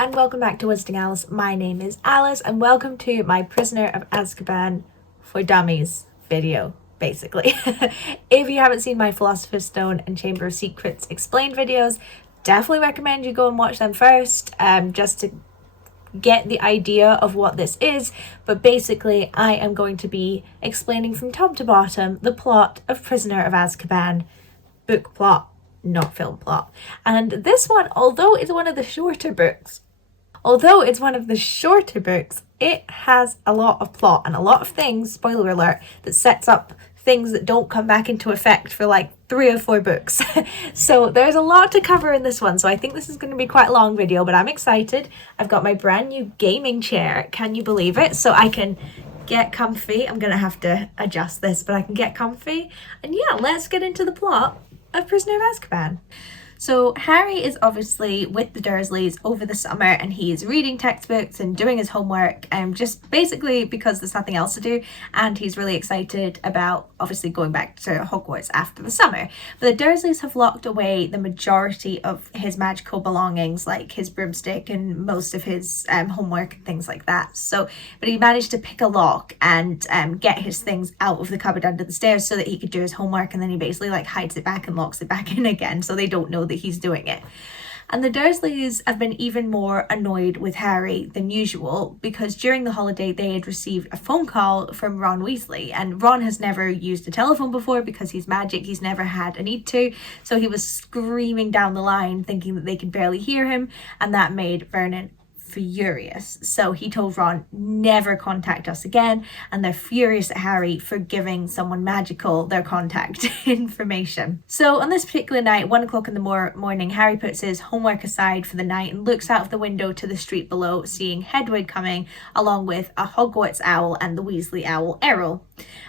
and welcome back to WizardingAlice. My name is Alice and welcome to my Prisoner of Azkaban for Dummies video, basically. If you haven't seen my Philosopher's Stone and Chamber of Secrets explained videos, definitely recommend you go and watch them first, just to get the idea of what this is. But basically I am going to be explaining from top to bottom the plot of Prisoner of Azkaban, book plot, not film plot. And this one, although it's one of the shorter books, it has a lot of plot and a lot of things, spoiler alert, that sets up things that don't come back into effect for like 3 or 4 books. So there's a lot to cover in this one, so I think this is going to be quite a long video, but I'm excited. I've got my brand new gaming chair, can you believe it? So I can get comfy. I'm gonna have to adjust this, but I can get comfy. And yeah, let's get into the plot of Prisoner of Azkaban. So Harry is obviously with the Dursleys over the summer and he's reading textbooks and doing his homework, just basically because there's nothing else to do, and he's really excited about obviously going back to Hogwarts after the summer. But the Dursleys have locked away the majority of his magical belongings, like his broomstick and most of his homework and things like that. But he managed to pick a lock and get his things out of the cupboard under the stairs so that he could do his homework, and then he basically like hides it back and locks it back in again so they don't know that he's doing it. And the Dursleys have been even more annoyed with Harry than usual because during the holiday they had received a phone call from Ron Weasley, and Ron has never used a telephone before because he's magic, he's never had a need to, so he was screaming down the line thinking that they could barely hear him, and that made Vernon furious. So he told Ron, never contact us again, and they're furious at Harry for giving someone magical their contact information. So on this particular night, 1 o'clock in the morning, Harry puts his homework aside for the night and looks out of the window to the street below, seeing Hedwig coming along with a Hogwarts owl and the Weasley owl Errol.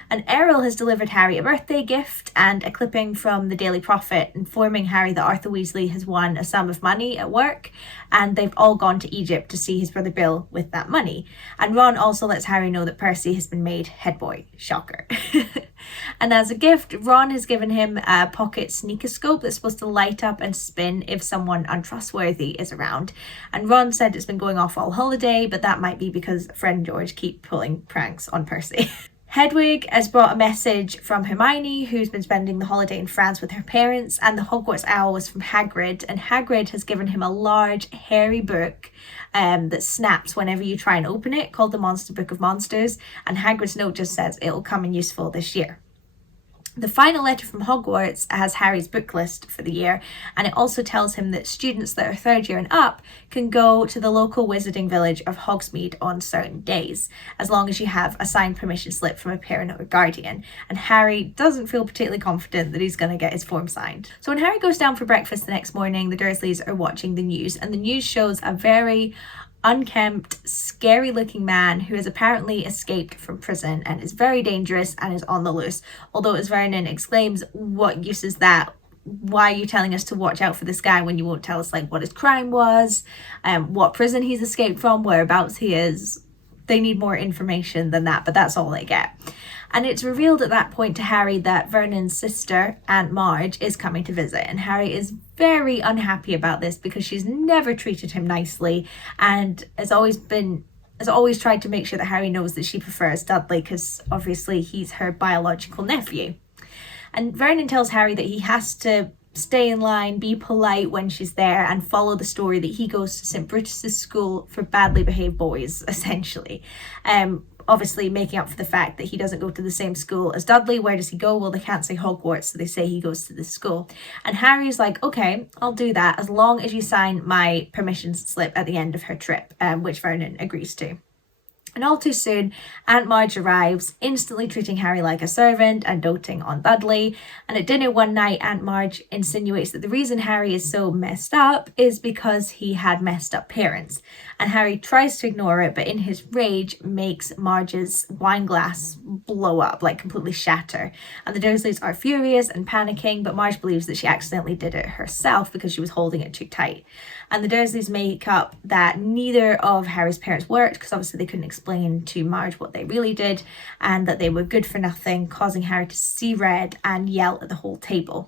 And Errol has delivered Harry a birthday gift and a clipping from the Daily Prophet informing Harry that Arthur Weasley has won a sum of money at work, and they've all gone to Egypt to see his brother Bill with that money. And Ron also lets Harry know that Percy has been made head boy. Shocker. And as a gift, Ron has given him a pocket sneakoscope that's supposed to light up and spin if someone untrustworthy is around. And Ron said it's been going off all holiday, but that might be because Fred and George keep pulling pranks on Percy. Hedwig has brought a message from Hermione, who's been spending the holiday in France with her parents, and the Hogwarts owl was from Hagrid, and Hagrid has given him a large, hairy book that snaps whenever you try and open it, called the Monster Book of Monsters, and Hagrid's note just says it'll come in useful this year. The final letter from Hogwarts has Harry's book list for the year, and it also tells him that students that are 3rd year and up can go to the local wizarding village of Hogsmeade on certain days, as long as you have a signed permission slip from a parent or guardian. And Harry doesn't feel particularly confident that he's going to get his form signed. So when Harry goes down for breakfast the next morning, the Dursleys are watching the news, and the news shows a very unkempt, scary looking man who has apparently escaped from prison and is very dangerous and is on the loose. Although, as Vernon exclaims, what use is that? Why are you telling us to watch out for this guy when you won't tell us like what his crime was, what prison he's escaped from, whereabouts he is? They need more information than that, but that's all they get. And it's revealed at that point to Harry that Vernon's sister, Aunt Marge, is coming to visit. And Harry is very unhappy about this because she's never treated him nicely and has always tried to make sure that Harry knows that she prefers Dudley because obviously he's her biological nephew. And Vernon tells Harry that he has to stay in line, be polite when she's there, and follow the story that he goes to St. Brutus's school for badly behaved boys, essentially. Obviously making up for the fact that he doesn't go to the same school as Dudley. Where does he go? Well, they can't say Hogwarts, so they say he goes to this school. And Harry's like, okay, I'll do that as long as you sign my permission slip at the end of her trip, which Vernon agrees to. And all too soon, Aunt Marge arrives, instantly treating Harry like a servant and doting on Dudley. And at dinner one night, Aunt Marge insinuates that the reason Harry is so messed up is because he had messed up parents. And Harry tries to ignore it, but in his rage makes Marge's wine glass blow up, like completely shatter. And the Dursleys are furious and panicking, but Marge believes that she accidentally did it herself because she was holding it too tight. And the Dursleys make up that neither of Harry's parents worked because obviously they couldn't explain explain to Marge what they really did and that they were good for nothing, causing Harry to see red and yell at the whole table.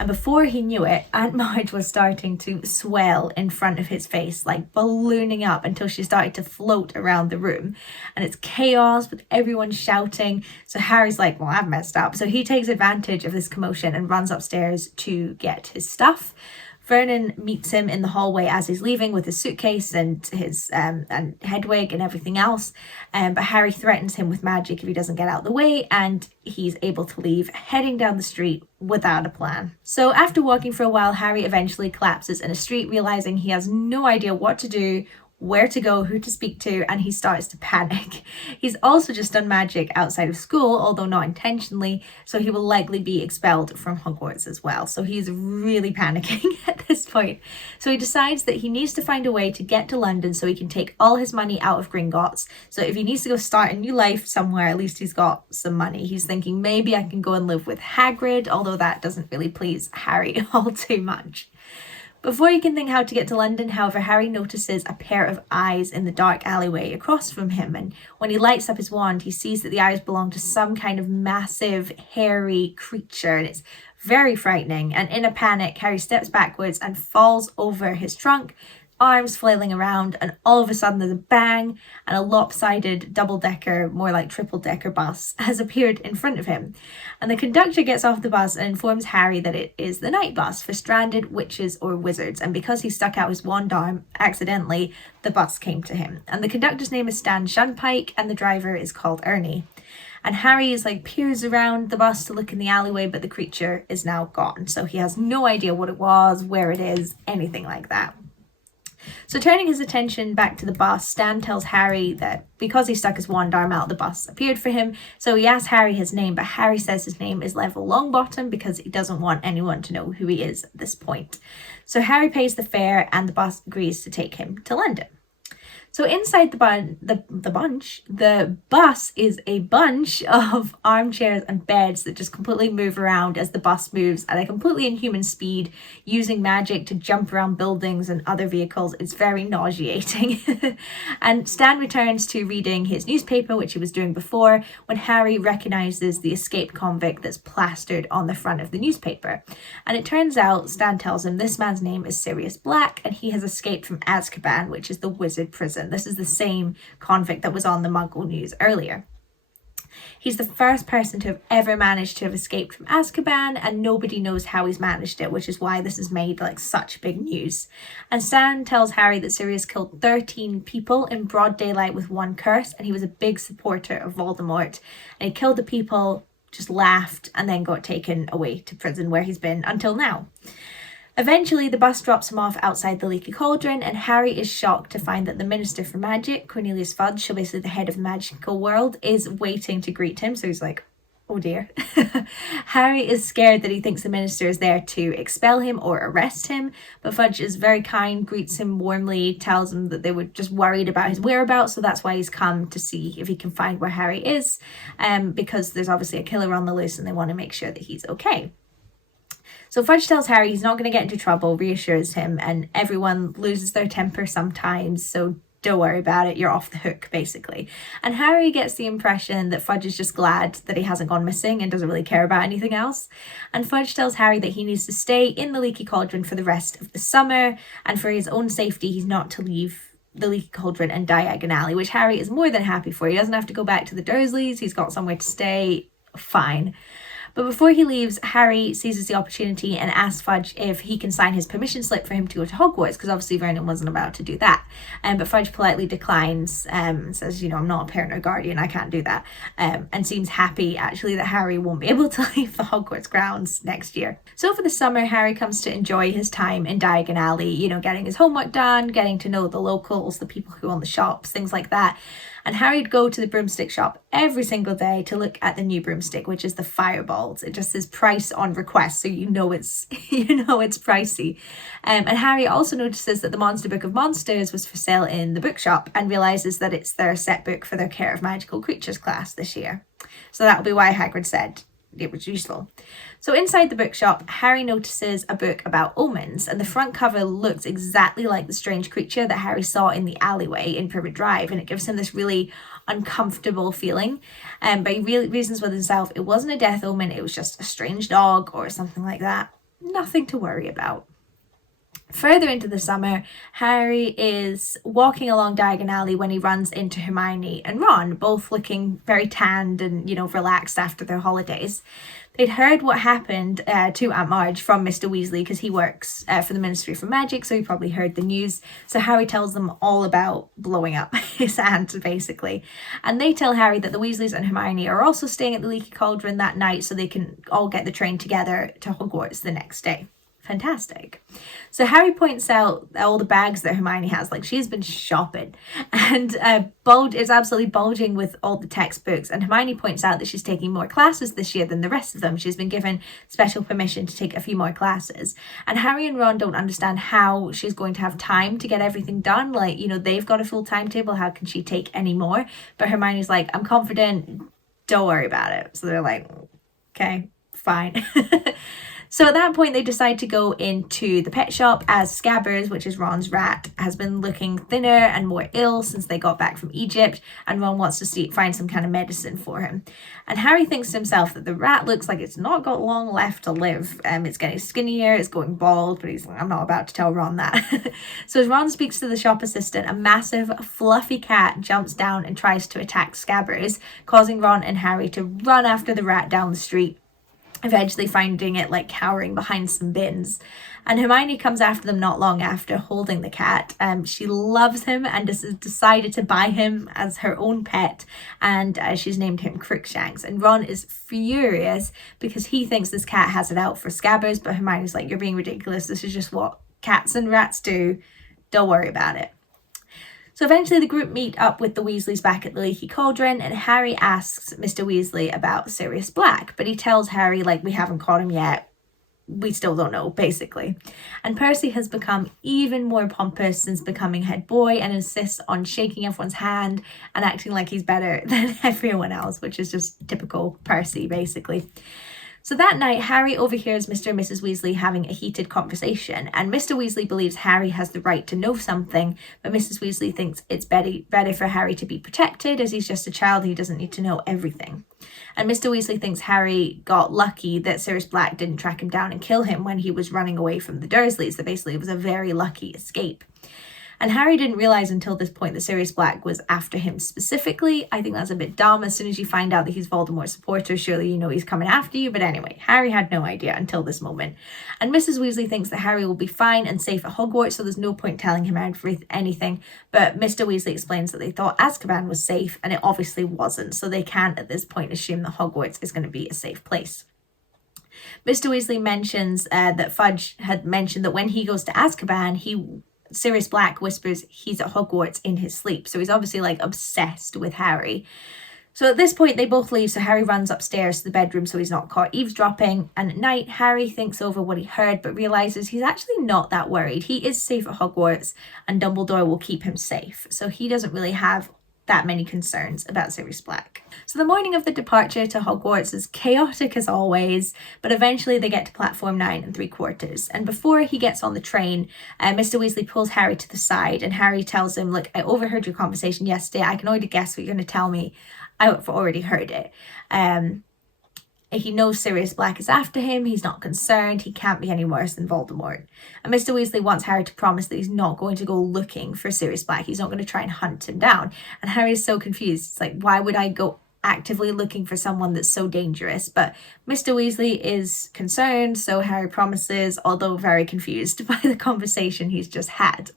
And before he knew it, Aunt Marge was starting to swell in front of his face, like ballooning up until she started to float around the room. And it's chaos with everyone shouting. So Harry's like, well, I've messed up. So he takes advantage of this commotion and runs upstairs to get his stuff. Vernon meets him in the hallway as he's leaving with his suitcase and his and headwig and everything else. But Harry threatens him with magic if he doesn't get out of the way, and he's able to leave, heading down the street without a plan. So after walking for a while, Harry eventually collapses in a street, realizing he has no idea what to do, where to go, who to speak to, and he starts to panic. He's also just done magic outside of school, although not intentionally, so he will likely be expelled from Hogwarts as well. So he's really panicking at this point. So he decides that he needs to find a way to get to London so he can take all his money out of Gringotts. So if he needs to go start a new life somewhere, at least he's got some money. He's thinking maybe I can go and live with Hagrid, although that doesn't really please Harry all too much. Before he can think how to get to London, however, Harry notices a pair of eyes in the dark alleyway across from him, and when he lights up his wand, he sees that the eyes belong to some kind of massive, hairy creature, and it's very frightening. And in a panic, Harry steps backwards and falls over his trunk, arms flailing around, and all of a sudden there's a bang, and a lopsided double-decker, more like triple-decker bus has appeared in front of him. And the conductor gets off the bus and informs Harry that it is the night bus for stranded witches or wizards, and because he stuck out his wand arm accidentally, the bus came to him. And the conductor's name is Stan Shunpike, and the driver is called Ernie. And Harry is peers around the bus to look in the alleyway, but the creature is now gone, so he has no idea what it was, where it is, anything like that. So turning his attention back to the bus, Stan tells Harry that because he stuck his wand arm out, the bus appeared for him. So he asks Harry his name, but Harry says his name is Neville Longbottom because he doesn't want anyone to know who he is at this point. So Harry pays the fare and the bus agrees to take him to London. So inside the bus is a bunch of armchairs and beds that just completely move around as the bus moves at a completely inhuman speed, using magic to jump around buildings and other vehicles. It's very nauseating. And Stan returns to reading his newspaper, which he was doing before, when Harry recognizes the escaped convict that's plastered on the front of the newspaper. And it turns out, Stan tells him this man's name is Sirius Black, and he has escaped from Azkaban, which is the wizard prison. This is the same convict that was on the Muggle news earlier. He's the first person to have ever managed to have escaped from Azkaban, and nobody knows how he's managed it, which is why this is made such big news. And Stan tells Harry that Sirius killed 13 people in broad daylight with one curse, and he was a big supporter of Voldemort. And he killed the people, just laughed, and then got taken away to prison where he's been until now. Eventually, the bus drops him off outside the Leaky Cauldron, and Harry is shocked to find that the Minister for Magic, Cornelius Fudge, so basically the head of the magical world, is waiting to greet him. So he's like, oh dear. Harry is scared that he thinks the Minister is there to expel him or arrest him, but Fudge is very kind, greets him warmly, tells him that they were just worried about his whereabouts, so that's why he's come to see if he can find where Harry is, because there's obviously a killer on the loose and they want to make sure that he's okay. So Fudge tells Harry he's not going to get into trouble, reassures him, and everyone loses their temper sometimes, so don't worry about it, you're off the hook, basically. And Harry gets the impression that Fudge is just glad that he hasn't gone missing and doesn't really care about anything else. And Fudge tells Harry that he needs to stay in the Leaky Cauldron for the rest of the summer, and for his own safety, he's not to leave the Leaky Cauldron and Diagon Alley, which Harry is more than happy for. He doesn't have to go back to the Dursleys, he's got somewhere to stay, fine. But before he leaves, Harry seizes the opportunity and asks Fudge if he can sign his permission slip for him to go to Hogwarts, because obviously Vernon wasn't about to do that. But Fudge politely declines, says, I'm not a parent or guardian, I can't do that, and seems happy, actually, that Harry won't be able to leave the Hogwarts grounds next year. So for the summer, Harry comes to enjoy his time in Diagon Alley, getting his homework done, getting to know the locals, the people who own the shops, things like that. And Harry'd go to the broomstick shop every single day to look at the new broomstick, which is the Fireballs. It just says price on request, so it's pricey. And Harry also notices that the Monster Book of Monsters was for sale in the bookshop and realizes that it's their set book for their Care of Magical Creatures class this year. So that'll be why Hagrid said, it was useful. So inside the bookshop, Harry notices a book about omens, and the front cover looks exactly like the strange creature that Harry saw in the alleyway in Privet Drive, and it gives him this really uncomfortable feeling. But he really reasons with himself, it wasn't a death omen, it was just a strange dog or something like that. Nothing to worry about. Further into the summer, Harry is walking along Diagon Alley when he runs into Hermione and Ron, both looking very tanned and, relaxed after their holidays. They'd heard what happened to Aunt Marge from Mr. Weasley because he works for the Ministry for Magic, so he probably heard the news. So Harry tells them all about blowing up his aunt, basically. And they tell Harry that the Weasleys and Hermione are also staying at the Leaky Cauldron that night so they can all get the train together to Hogwarts the next day. Fantastic. So Harry points out all the bags that Hermione has, like she's been shopping, and it's absolutely bulging with all the textbooks. And Hermione points out that she's taking more classes this year than the rest of them. She's been given special permission to take a few more classes. And Harry and Ron don't understand how she's going to have time to get everything done. Like, they've got a full timetable. How can she take any more? But Hermione's like, I'm confident. Don't worry about it. So they're like, okay, fine. So at that point, they decide to go into the pet shop as Scabbers, which is Ron's rat, has been looking thinner and more ill since they got back from Egypt, and Ron wants to find some kind of medicine for him. And Harry thinks to himself that the rat looks like it's not got long left to live. It's getting skinnier, it's going bald, but he's like, I'm not about to tell Ron that. So as Ron speaks to the shop assistant, a massive fluffy cat jumps down and tries to attack Scabbers, causing Ron and Harry to run after the rat down the street, eventually finding it cowering behind some bins. And Hermione comes after them not long after, holding the cat. She loves him and has decided to buy him as her own pet, and she's named him Crookshanks. And Ron is furious because he thinks this cat has it out for Scabbers, but Hermione's like, you're being ridiculous, this is just what cats and rats do, don't worry about it. So eventually the group meet up with the Weasleys back at the Leaky Cauldron, and Harry asks Mr. Weasley about Sirius Black, but he tells Harry, we haven't caught him yet. We still don't know, basically. And Percy has become even more pompous since becoming head boy and insists on shaking everyone's hand and acting like he's better than everyone else, which is just typical Percy, basically. So that night, Harry overhears Mr. and Mrs. Weasley having a heated conversation, and Mr. Weasley believes Harry has the right to know something, but Mrs. Weasley thinks it's better for Harry to be protected, as he's just a child and he doesn't need to know everything. And Mr. Weasley thinks Harry got lucky that Sirius Black didn't track him down and kill him when he was running away from the Dursleys, so basically it was a very lucky escape. And Harry didn't realise until this point that Sirius Black was after him specifically. I think that's a bit dumb. As soon as you find out that he's Voldemort's supporter, surely you know he's coming after you. But anyway, Harry had no idea until this moment. And Mrs. Weasley thinks that Harry will be fine and safe at Hogwarts, so there's no point telling him anything. But Mr. Weasley explains that they thought Azkaban was safe, and it obviously wasn't. So they can't at this point assume that Hogwarts is going to be a safe place. Mr. Weasley mentions that Fudge had mentioned that when he goes to Azkaban, Sirius Black whispers he's at Hogwarts in his sleep. So he's obviously obsessed with Harry. So at this point, they both leave. So Harry runs upstairs to the bedroom so he's not caught eavesdropping. And at night, Harry thinks over what he heard, but realizes he's actually not that worried. He is safe at Hogwarts and Dumbledore will keep him safe. So he doesn't really have that many concerns about Sirius Black. So the morning of the departure to Hogwarts is chaotic as always, but eventually they get to platform 9 3/4. And before he gets on the train, Mr. Weasley pulls Harry to the side, and Harry tells him, look, I overheard your conversation yesterday. I can already guess what you're going to tell me. I've already heard it. He knows Sirius Black is after him. He's not concerned. He can't be any worse than Voldemort. And Mr. Weasley wants Harry to promise that he's not going to go looking for Sirius Black. He's not going to try and hunt him down. And Harry is so confused. It's like, why would I go actively looking for someone that's so dangerous? But Mr. Weasley is concerned, so Harry promises, although very confused by the conversation he's just had.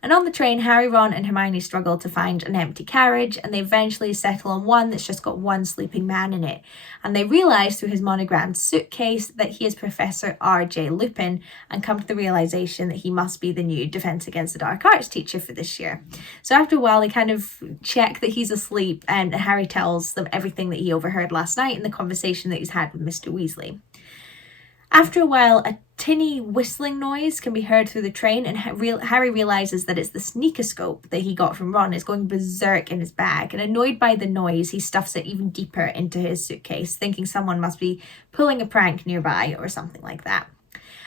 And on the train, Harry, Ron and Hermione struggle to find an empty carriage, and they eventually settle on one that's just got one sleeping man in it. And they realise through his monogrammed suitcase that he is Professor R.J. Lupin, and come to the realisation that he must be the new Defence Against the Dark Arts teacher for this year. So after a while, they kind of check that he's asleep, and Harry tells them everything that he overheard last night in the conversation that he's had with Mr. Weasley. After a while, a tinny whistling noise can be heard through the train, and Harry realizes that it's the sneakoscope that he got from Ron is going berserk in his bag, and annoyed by the noise, he stuffs it even deeper into his suitcase, thinking someone must be pulling a prank nearby or something like that.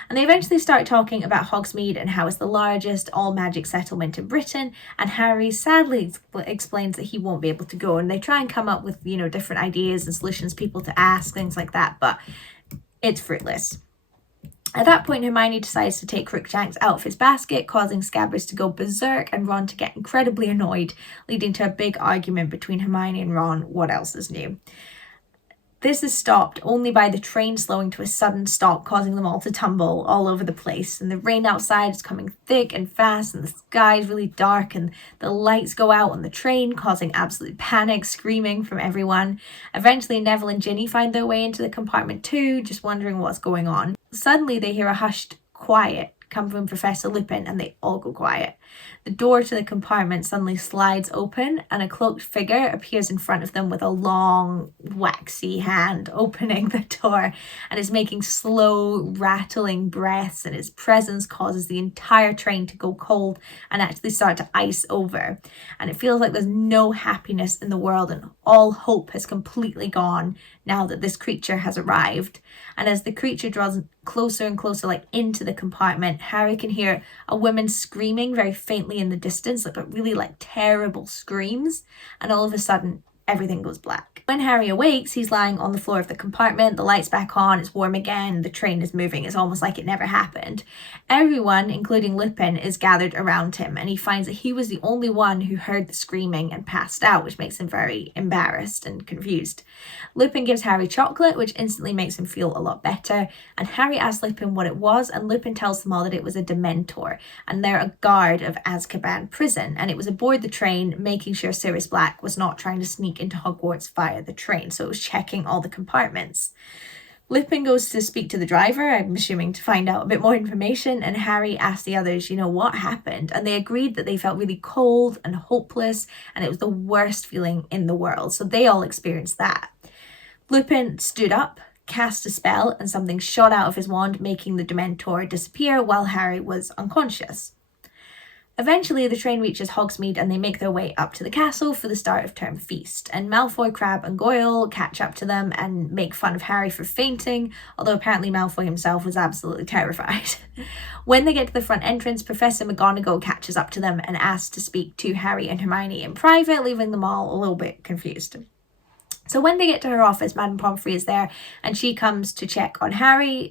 And they eventually start talking about Hogsmeade and how it's the largest all-magic settlement in Britain, and Harry sadly explains that he won't be able to go, and they try and come up with, different ideas and solutions, people to ask, things like that, but it's fruitless. At that point, Hermione decides to take Crookshanks out of his basket, causing Scabbers to go berserk and Ron to get incredibly annoyed, leading to a big argument between Hermione and Ron. What else is new? This is stopped only by the train slowing to a sudden stop, causing them all to tumble all over the place. And the rain outside is coming thick and fast, and the sky is really dark, and the lights go out on the train, causing absolute panic, screaming from everyone. Eventually, Neville and Ginny find their way into the compartment too, just wondering what's going on. Suddenly, they hear a hushed quiet come from Professor Lupin, and they all go quiet. The door to the compartment suddenly slides open, and a cloaked figure appears in front of them with a long, waxy hand opening the door, and is making slow, rattling breaths, and its presence causes the entire train to go cold and actually start to ice over. And it feels like there's no happiness in the world, and all hope has completely gone now that this creature has arrived. And as the creature draws closer and closer, into the compartment, Harry can hear a woman screaming very faintly in the distance, but really terrible screams. And all of a sudden, everything goes black. When Harry awakes, he's lying on the floor of the compartment, the light's back on, it's warm again, the train is moving, it's almost like it never happened. Everyone, including Lupin, is gathered around him, and he finds that he was the only one who heard the screaming and passed out, which makes him very embarrassed and confused. Lupin gives Harry chocolate, which instantly makes him feel a lot better, and Harry asks Lupin what it was, and Lupin tells them all that it was a Dementor, and they're a guard of Azkaban prison, and it was aboard the train, making sure Sirius Black was not trying to sneak into Hogwarts via the train, so it was checking all the compartments. Lupin goes to speak to the driver, I'm assuming to find out a bit more information, and Harry asks the others, what happened? And they agreed that they felt really cold and hopeless, and it was the worst feeling in the world, so they all experienced that. Lupin stood up, cast a spell, and something shot out of his wand, making the Dementor disappear while Harry was unconscious. Eventually, the train reaches Hogsmeade and they make their way up to the castle for the start of term feast. And Malfoy, Crabbe and Goyle catch up to them and make fun of Harry for fainting, although apparently Malfoy himself was absolutely terrified. When they get to the front entrance, Professor McGonagall catches up to them and asks to speak to Harry and Hermione in private, leaving them all a little bit confused. So when they get to her office, Madame Pomfrey is there and she comes to check on Harry.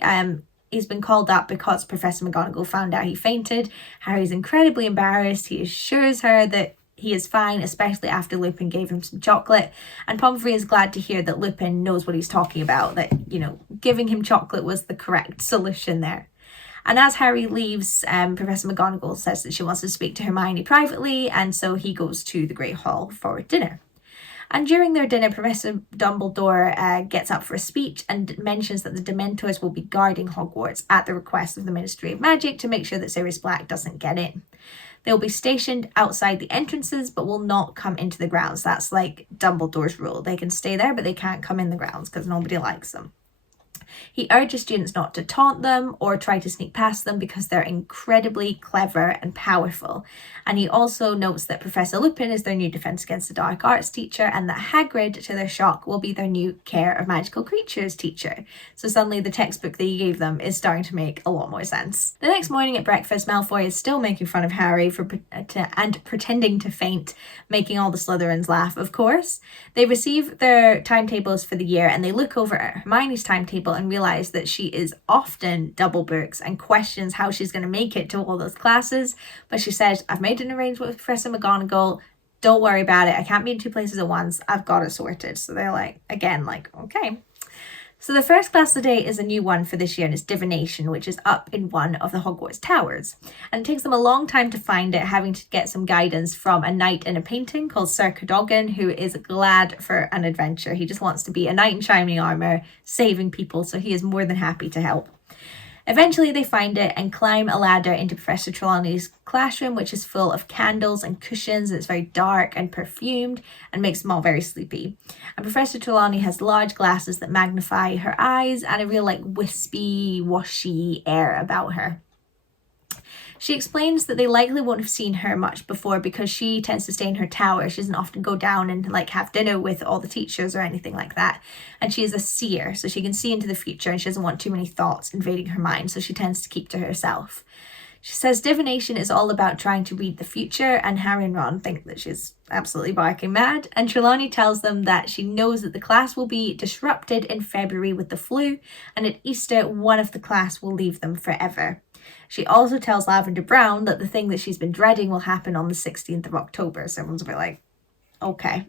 He's been called up because Professor McGonagall found out he fainted. Harry's incredibly embarrassed. He assures her that he is fine, especially after Lupin gave him some chocolate. And Pomfrey is glad to hear that Lupin knows what he's talking about, that, giving him chocolate was the correct solution there. And as Harry leaves, Professor McGonagall says that she wants to speak to Hermione privately, and so he goes to the Great Hall for dinner. And during their dinner, Professor Dumbledore gets up for a speech and mentions that the Dementors will be guarding Hogwarts at the request of the Ministry of Magic to make sure that Sirius Black doesn't get in. They'll be stationed outside the entrances, but will not come into the grounds. That's like Dumbledore's rule. They can stay there, but they can't come in the grounds because nobody likes them. He urges students not to taunt them or try to sneak past them because they're incredibly clever and powerful. And he also notes that Professor Lupin is their new Defense Against the Dark Arts teacher, and that Hagrid, to their shock, will be their new Care of Magical Creatures teacher. So suddenly the textbook that he gave them is starting to make a lot more sense. The next morning at breakfast, Malfoy is still making fun of Harry and pretending to faint, making all the Slytherins laugh, of course. They receive their timetables for the year and they look over at Hermione's timetable and realize that she is often double books and questions how she's going to make it to all those classes. But she says, I've made an arrangement with Professor McGonagall. Don't worry about it. I can't be in two places at once. I've got it sorted. So they're like, okay. So the first class of the day is a new one for this year, and it's divination, which is up in one of the Hogwarts towers. And it takes them a long time to find it, having to get some guidance from a knight in a painting called Sir Cadogan, who is glad for an adventure. He just wants to be a knight in shining armor, saving people, so he is more than happy to help. Eventually they find it and climb a ladder into Professor Trelawney's classroom, which is full of candles and cushions. It's very dark and perfumed and makes them all very sleepy. And Professor Trelawney has large glasses that magnify her eyes and a real wispy, washy air about her. She explains that they likely won't have seen her much before because she tends to stay in her tower. She doesn't often go down and have dinner with all the teachers or anything like that. And she is a seer, so she can see into the future and she doesn't want too many thoughts invading her mind, so she tends to keep to herself. She says divination is all about trying to read the future, and Harry and Ron think that she's absolutely barking mad. And Trelawney tells them that she knows that the class will be disrupted in February with the flu, and at Easter, one of the class will leave them forever. She also tells Lavender Brown that the thing that she's been dreading will happen on the 16th of October. So everyone's a bit like, okay.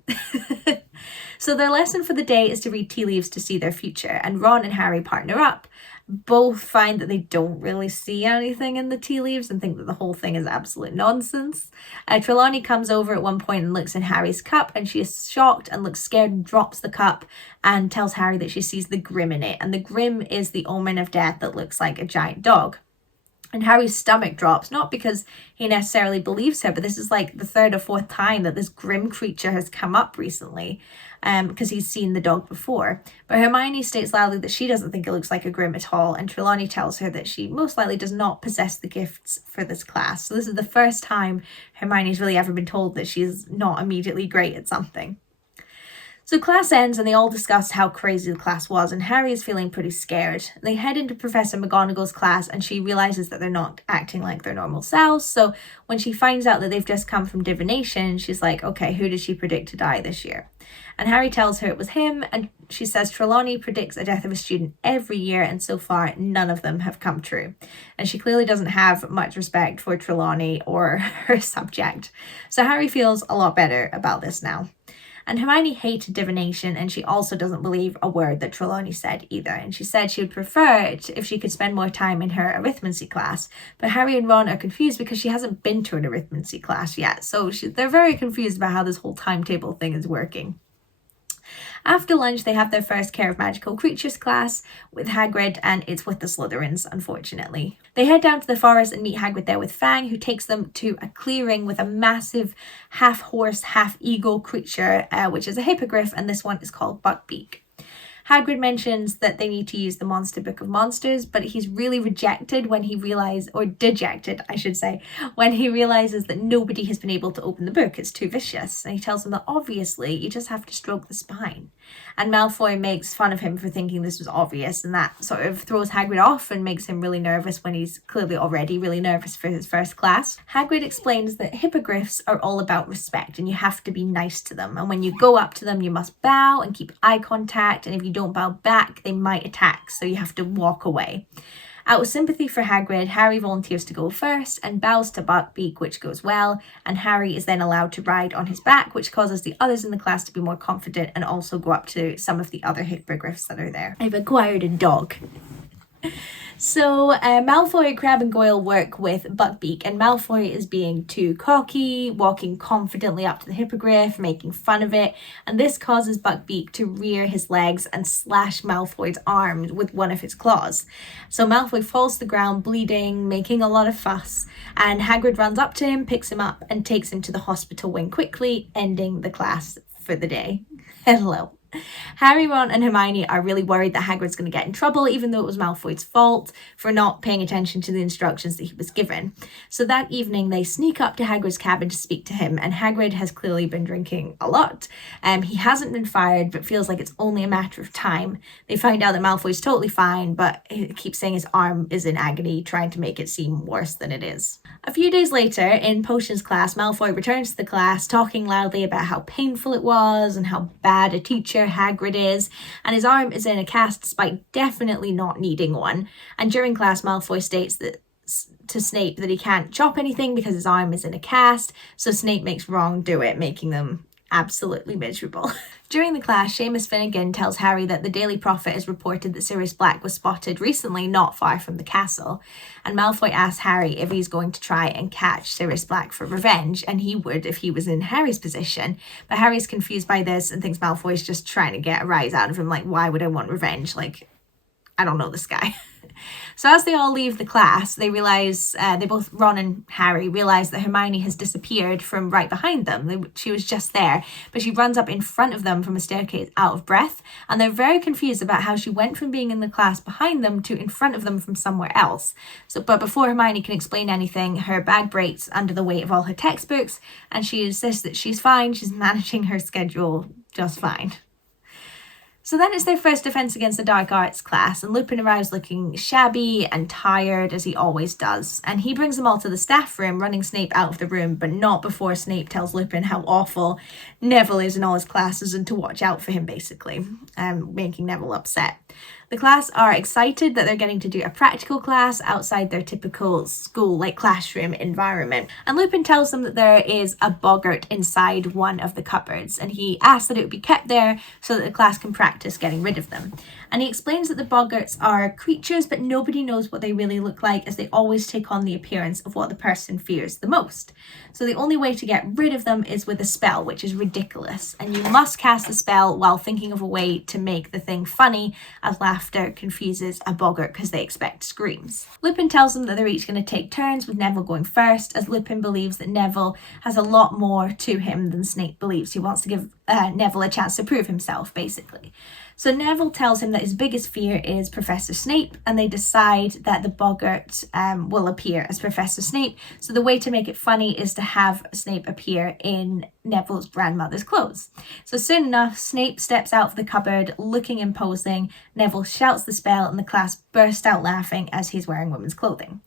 So their lesson for the day is to read tea leaves to see their future. And Ron and Harry partner up. Both find that they don't really see anything in the tea leaves and think that the whole thing is absolute nonsense. Trelawney comes over at one point and looks in Harry's cup, and she is shocked and looks scared and drops the cup and tells Harry that she sees the Grim in it. And the Grim is the omen of death that looks like a giant dog. And Harry's stomach drops, not because he necessarily believes her, but this is the third or fourth time that this grim creature has come up recently, because he's seen the dog before. But Hermione states loudly that she doesn't think it looks like a Grim at all, and Trelawney tells her that she most likely does not possess the gifts for this class. So this is the first time Hermione's really ever been told that she's not immediately great at something. So class ends and they all discuss how crazy the class was, and Harry is feeling pretty scared. They head into Professor McGonagall's class and she realizes that they're not acting like their normal selves. So when she finds out that they've just come from divination, she's like, okay, who did she predict to die this year? And Harry tells her it was him, and she says Trelawney predicts a death of a student every year, and so far none of them have come true. And she clearly doesn't have much respect for Trelawney or her subject. So Harry feels a lot better about this now. And Hermione hated divination, and she also doesn't believe a word that Trelawney said either. And she said she would prefer it if she could spend more time in her arithmancy class. But Harry and Ron are confused because she hasn't been to an arithmancy class yet. So they're very confused about how this whole timetable thing is working. After lunch, they have their first Care of Magical Creatures class with Hagrid, and it's with the Slytherins, unfortunately. They head down to the forest and meet Hagrid there with Fang, who takes them to a clearing with a massive half-horse, half-eagle creature, which is a hippogriff, and this one is called Buckbeak. Hagrid mentions that they need to use the Monster Book of Monsters, but he's really dejected, when he realizes that nobody has been able to open the book. It's too vicious. And he tells them that obviously you just have to stroke the spine. And Malfoy makes fun of him for thinking this was obvious, and that sort of throws Hagrid off and makes him really nervous when he's clearly already really nervous for his first class. Hagrid explains that hippogriffs are all about respect, and you have to be nice to them. And when you go up to them, you must bow and keep eye contact, and if you don't bow back, they might attack, so you have to walk away. Out of sympathy for Hagrid, Harry volunteers to go first and bows to Buckbeak, which goes well, and Harry is then allowed to ride on his back, which causes the others in the class to be more confident and also go up to some of the other hippogriffs that are there. I've acquired a dog. So Malfoy, Crabbe and Goyle work with Buckbeak, and Malfoy is being too cocky, walking confidently up to the hippogriff, making fun of it, and this causes Buckbeak to rear his legs and slash Malfoy's arm with one of his claws. So Malfoy falls to the ground, bleeding, making a lot of fuss, and Hagrid runs up to him, picks him up, and takes him to the hospital wing quickly, ending the class for the day. Hello. Harry, Ron and Hermione are really worried that Hagrid's going to get in trouble, even though it was Malfoy's fault for not paying attention to the instructions that he was given. So that evening they sneak up to Hagrid's cabin to speak to him, and Hagrid has clearly been drinking a lot. He hasn't been fired, but feels like it's only a matter of time. They find out that Malfoy's totally fine, but he keeps saying his arm is in agony, trying to make it seem worse than it is. A few days later, in potions class, Malfoy returns to the class, talking loudly about how painful it was and how bad a teacher Hagrid is, and his arm is in a cast despite definitely not needing one. And during class, Malfoy states that to Snape that he can't chop anything because his arm is in a cast, so Snape makes Ron do it, making them absolutely miserable. During the class, Seamus Finnegan tells Harry that the Daily Prophet has reported that Sirius Black was spotted recently not far from the castle, and Malfoy asks Harry if he's going to try and catch Sirius Black for revenge, and he would if he was in Harry's position. But Harry's confused by this and thinks Malfoy's just trying to get a rise out of him, like, why would I want revenge? Like, I don't know this guy. So as they all leave the class, they realise, Ron and Harry realise that Hermione has disappeared from right behind them. She was just there, but she runs up in front of them from a staircase out of breath, and they're very confused about how she went from being in the class behind them to in front of them from somewhere else. But before Hermione can explain anything, her bag breaks under the weight of all her textbooks, and she insists that she's fine, she's managing her schedule just fine. So then it's their first Defense Against the Dark Arts class, and Lupin arrives looking shabby and tired, as he always does. And he brings them all to the staff room, running Snape out of the room, but not before Snape tells Lupin how awful Neville is in all his classes and to watch out for him, basically, making Neville upset. The class are excited that they're getting to do a practical class outside their typical school, classroom environment. And Lupin tells them that there is a boggart inside one of the cupboards, and he asks that it be kept there so that the class can practice getting rid of them. And he explains that the boggarts are creatures, but nobody knows what they really look like, as they always take on the appearance of what the person fears the most. So the only way to get rid of them is with a spell, which is ridiculous. And you must cast the spell while thinking of a way to make the thing funny, as laughter confuses a boggart because they expect screams. Lupin tells them that they're each going to take turns, with Neville going first, as Lupin believes that Neville has a lot more to him than Snape believes. He wants to give Neville a chance to prove himself, basically. So Neville tells him that his biggest fear is Professor Snape, and they decide that the boggart will appear as Professor Snape. So the way to make it funny is to have Snape appear in Neville's grandmother's clothes. So soon enough, Snape steps out of the cupboard looking imposing. Neville shouts the spell, and the class burst out laughing as he's wearing women's clothing.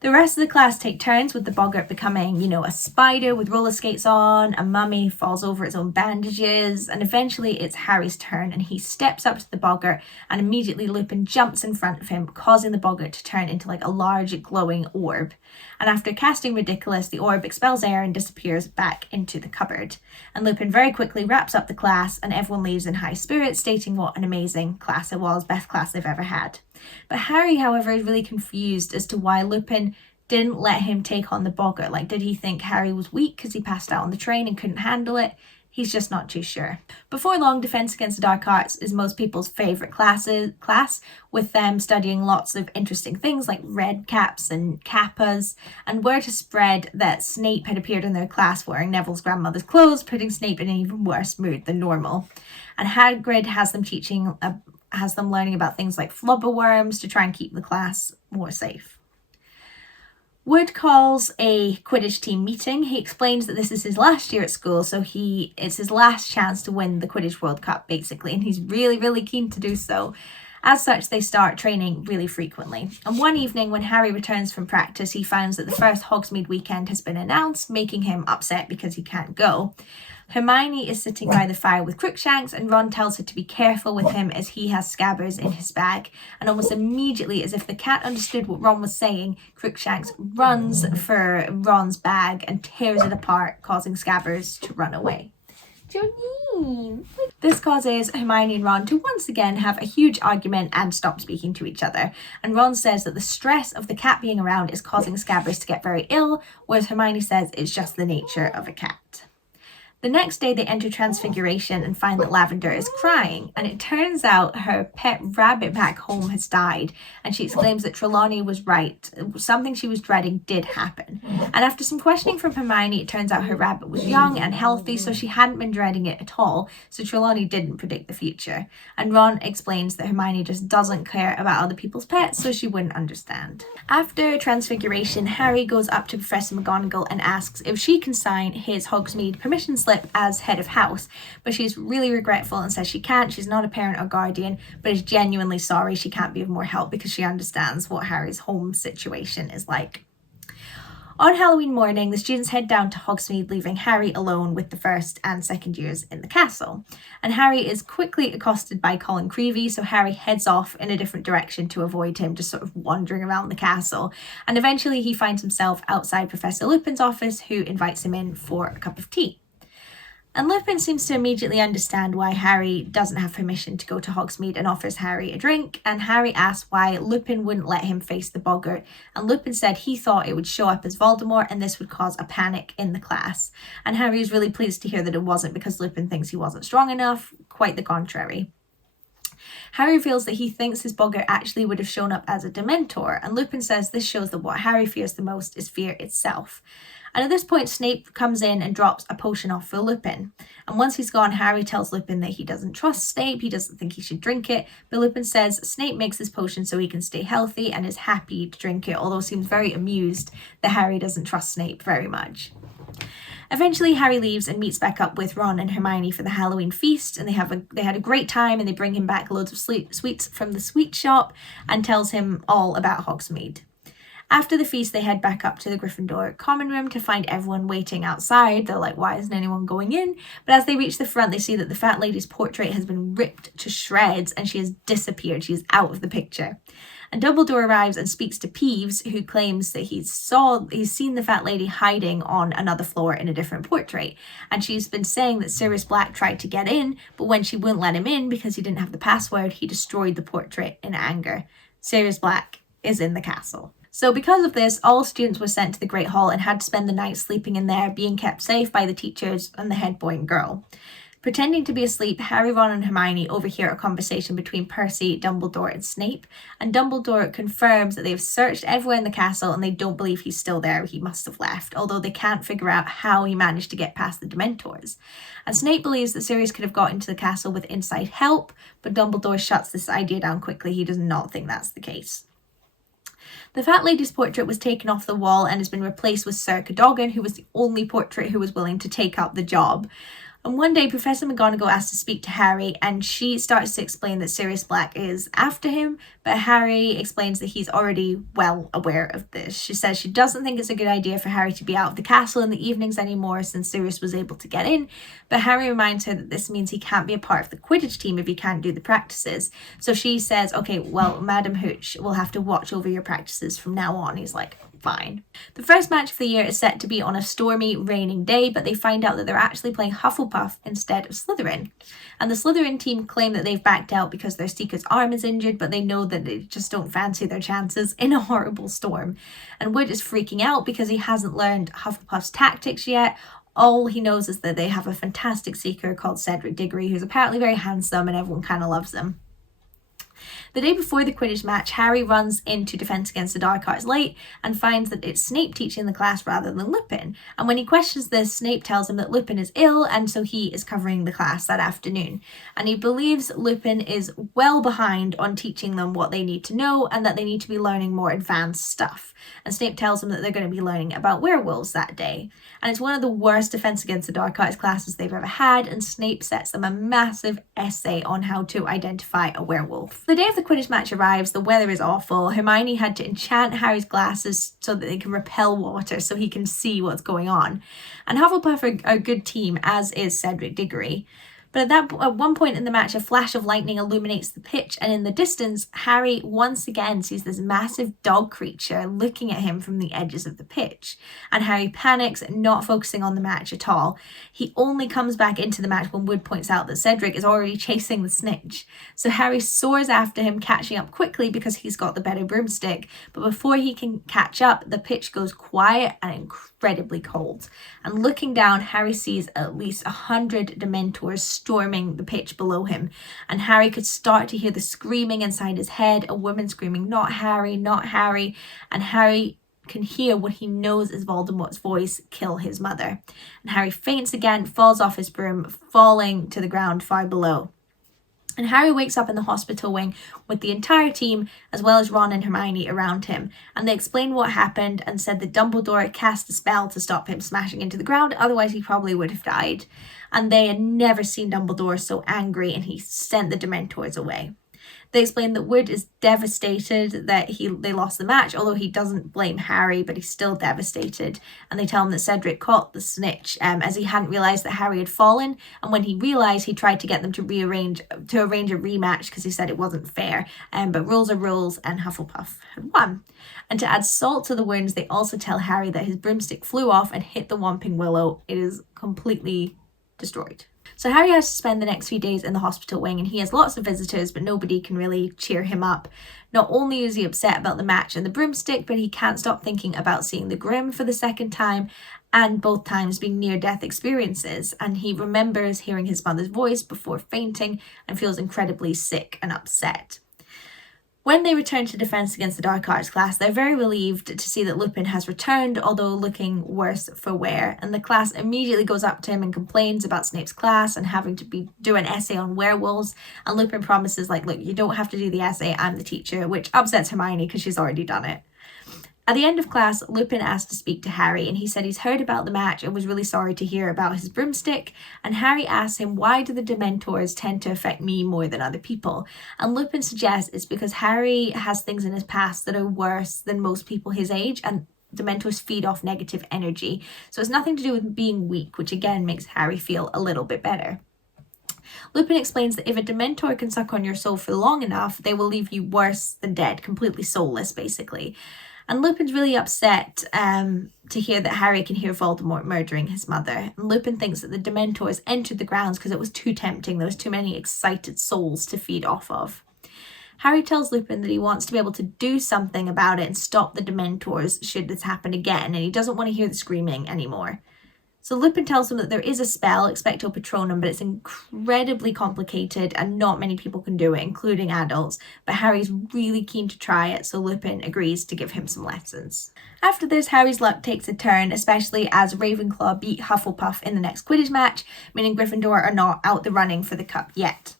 The rest of the class take turns, with the boggart becoming, a spider with roller skates on, a mummy falls over its own bandages, and eventually it's Harry's turn, and he steps up to the boggart, and immediately Lupin jumps in front of him, causing the boggart to turn into a large glowing orb. And after casting Ridiculous, the orb expels air and disappears back into the cupboard. And Lupin very quickly wraps up the class, and everyone leaves in high spirits, stating what an amazing class it was, best class they've ever had. But Harry, however, is really confused as to why Lupin didn't let him take on the boggart. Did he think Harry was weak because he passed out on the train and couldn't handle it? He's just not too sure. Before long, Defense Against the Dark Arts is most people's favourite class, with them studying lots of interesting things like red caps and kappas, and word has spread that Snape had appeared in their class wearing Neville's grandmother's clothes, putting Snape in an even worse mood than normal. And Hagrid has them learning about things like flubberworms to try and keep the class more safe. Wood calls a Quidditch team meeting. He explains that this is his last year at school, so it's his last chance to win the Quidditch World Cup, basically, and he's really, really keen to do so. As such, they start training really frequently. And one evening, when Harry returns from practice, he finds that the first Hogsmeade weekend has been announced, making him upset because he can't go. Hermione is sitting by the fire with Crookshanks, and Ron tells her to be careful with him as he has Scabbers in his bag. And almost immediately, as if the cat understood what Ron was saying, Crookshanks runs for Ron's bag and tears it apart, causing Scabbers to run away. Janine! This causes Hermione and Ron to once again have a huge argument and stop speaking to each other. And Ron says that the stress of the cat being around is causing Scabbers to get very ill, whereas Hermione says it's just the nature of a cat. The next day they enter Transfiguration and find that Lavender is crying, and it turns out her pet rabbit back home has died, and she exclaims that Trelawney was right. Something she was dreading did happen. And after some questioning from Hermione, it turns out her rabbit was young and healthy, so she hadn't been dreading it at all, so Trelawney didn't predict the future. And Ron explains that Hermione just doesn't care about other people's pets, so she wouldn't understand. After Transfiguration, Harry goes up to Professor McGonagall and asks if she can sign his Hogsmeade permission slip as head of house, but she's really regretful and says she can't. She's not a parent or guardian, but is genuinely sorry she can't be of more help because she understands what Harry's home situation is like. On Halloween morning, the students head down to Hogsmeade, leaving Harry alone with the first and second years in the castle. And Harry is quickly accosted by Colin Creevey, so Harry heads off in a different direction to avoid him, just sort of wandering around the castle. And eventually he finds himself outside Professor Lupin's office, who invites him in for a cup of tea. And Lupin seems to immediately understand why Harry doesn't have permission to go to Hogsmeade and offers Harry a drink, and Harry asks why Lupin wouldn't let him face the boggart, and Lupin said he thought it would show up as Voldemort and this would cause a panic in the class. And Harry is really pleased to hear that it wasn't, because Lupin thinks he wasn't strong enough, quite the contrary. Harry reveals that he thinks his boggart actually would have shown up as a Dementor, and Lupin says this shows that what Harry fears the most is fear itself. And at this point, Snape comes in and drops a potion off for Lupin. And once he's gone, Harry tells Lupin that he doesn't trust Snape, he doesn't think he should drink it, but Lupin says Snape makes this potion so he can stay healthy and is happy to drink it, although seems very amused that Harry doesn't trust Snape very much. Eventually, Harry leaves and meets back up with Ron and Hermione for the Halloween feast, and they had a great time, and they bring him back loads of sweets from the sweet shop and tells him all about Hogsmeade. After the feast, they head back up to the Gryffindor common room to find everyone waiting outside. They're like, why isn't anyone going in? But as they reach the front, they see that the fat lady's portrait has been ripped to shreds and she has disappeared. She is out of the picture. And Dumbledore arrives and speaks to Peeves, who claims that he's seen the fat lady hiding on another floor in a different portrait. And she's been saying that Sirius Black tried to get in, but when she wouldn't let him in because he didn't have the password, he destroyed the portrait in anger. Sirius Black is in the castle. So because of this, all students were sent to the Great Hall and had to spend the night sleeping in there, being kept safe by the teachers and the head boy and girl. Pretending to be asleep, Harry, Ron and Hermione overhear a conversation between Percy, Dumbledore and Snape, and Dumbledore confirms that they've searched everywhere in the castle and they don't believe he's still there. He must have left, although they can't figure out how he managed to get past the Dementors. And Snape believes that Sirius could have got into the castle with inside help, but Dumbledore shuts this idea down quickly. He does not think that's the case. The fat lady's portrait was taken off the wall and has been replaced with Sir Cadogan, who was the only portrait who was willing to take up the job. And one day, Professor McGonagall asks to speak to Harry, and she starts to explain that Sirius Black is after him, but Harry explains that he's already well aware of this. She says she doesn't think it's a good idea for Harry to be out of the castle in the evenings anymore since Sirius was able to get in, but Harry reminds her that this means he can't be a part of the Quidditch team if he can't do the practices. So she says, okay, well, Madam Hooch will have to watch over your practices from now on. He's like, fine. The first match of the year is set to be on a stormy, raining day, but they find out that they're actually playing Hufflepuff instead of Slytherin. And the Slytherin team claim that they've backed out because their Seeker's arm is injured, but they know that they just don't fancy their chances in a horrible storm. And Wood is freaking out because he hasn't learned Hufflepuff's tactics yet. All he knows is that they have a fantastic Seeker called Cedric Diggory, who's apparently very handsome and everyone kind of loves him. The day before the Quidditch match, Harry runs into Defense Against the Dark Arts late and finds that it's Snape teaching the class rather than Lupin. And when he questions this, Snape tells him that Lupin is ill and so he is covering the class that afternoon. And he believes Lupin is well behind on teaching them what they need to know and that they need to be learning more advanced stuff. And Snape tells him that they're going to be learning about werewolves that day. And it's one of the worst Defense Against the Dark Arts classes they've ever had, and Snape sets them a massive essay on how to identify a werewolf. The day of the Quidditch match arrives, the weather is awful. Hermione had to enchant Harry's glasses so that they can repel water so he can see what's going on. And Hufflepuff are a good team, as is Cedric Diggory. But at one point in the match, a flash of lightning illuminates the pitch, and in the distance, Harry once again sees this massive dog creature looking at him from the edges of the pitch. And Harry panics, not focusing on the match at all. He only comes back into the match when Wood points out that Cedric is already chasing the snitch. So Harry soars after him, catching up quickly because he's got the better broomstick. But before he can catch up, the pitch goes quiet and incredibly cold. And looking down, Harry sees at least 100 Dementors storming the pitch below him, and Harry could start to hear the screaming inside his head, a woman screaming, not Harry, not Harry, and Harry can hear what he knows is Voldemort's voice, kill his mother. And Harry faints again, falls off his broom, falling to the ground far below. And Harry wakes up in the hospital wing with the entire team, as well as Ron and Hermione around him. And they explain what happened and said that Dumbledore cast a spell to stop him smashing into the ground, otherwise he probably would have died. And they had never seen Dumbledore so angry, and he sent the Dementors away. They explain that Wood is devastated that they lost the match, although he doesn't blame Harry, but he's still devastated. And they tell him that Cedric caught the snitch, as he hadn't realised that Harry had fallen. And when he realised, he tried to get them to arrange a rematch because he said it wasn't fair. But rules are rules, and Hufflepuff had won. And to add salt to the wounds, they also tell Harry that his broomstick flew off and hit the Whomping Willow. It is completely destroyed. So Harry has to spend the next few days in the hospital wing, and he has lots of visitors, but nobody can really cheer him up. Not only is he upset about the match and the broomstick, but he can't stop thinking about seeing the Grim for the second time, and both times being near-death experiences. And he remembers hearing his mother's voice before fainting and feels incredibly sick and upset. When they return to Defense Against the Dark Arts class, they're very relieved to see that Lupin has returned, although looking worse for wear. And the class immediately goes up to him and complains about Snape's class and having to do an essay on werewolves. And Lupin promises, like, look, you don't have to do the essay, I'm the teacher, which upsets Hermione because she's already done it. At the end of class, Lupin asked to speak to Harry, and he said he's heard about the match and was really sorry to hear about his broomstick. And Harry asks him, why do the Dementors tend to affect me more than other people? And Lupin suggests it's because Harry has things in his past that are worse than most people his age, and Dementors feed off negative energy. So it's nothing to do with being weak, which again makes Harry feel a little bit better. Lupin explains that if a Dementor can suck on your soul for long enough, they will leave you worse than dead, completely soulless, basically. And Lupin's really upset to hear that Harry can hear Voldemort murdering his mother. And Lupin thinks that the Dementors entered the grounds because it was too tempting. There was too many excited souls to feed off of. Harry tells Lupin that he wants to be able to do something about it and stop the Dementors should this happen again. And he doesn't want to hear the screaming anymore. So Lupin tells him that there is a spell, Expecto Patronum, but it's incredibly complicated and not many people can do it, including adults. But Harry's really keen to try it, so Lupin agrees to give him some lessons. After this, Harry's luck takes a turn, especially as Ravenclaw beat Hufflepuff in the next Quidditch match, meaning Gryffindor are not out the running for the cup yet.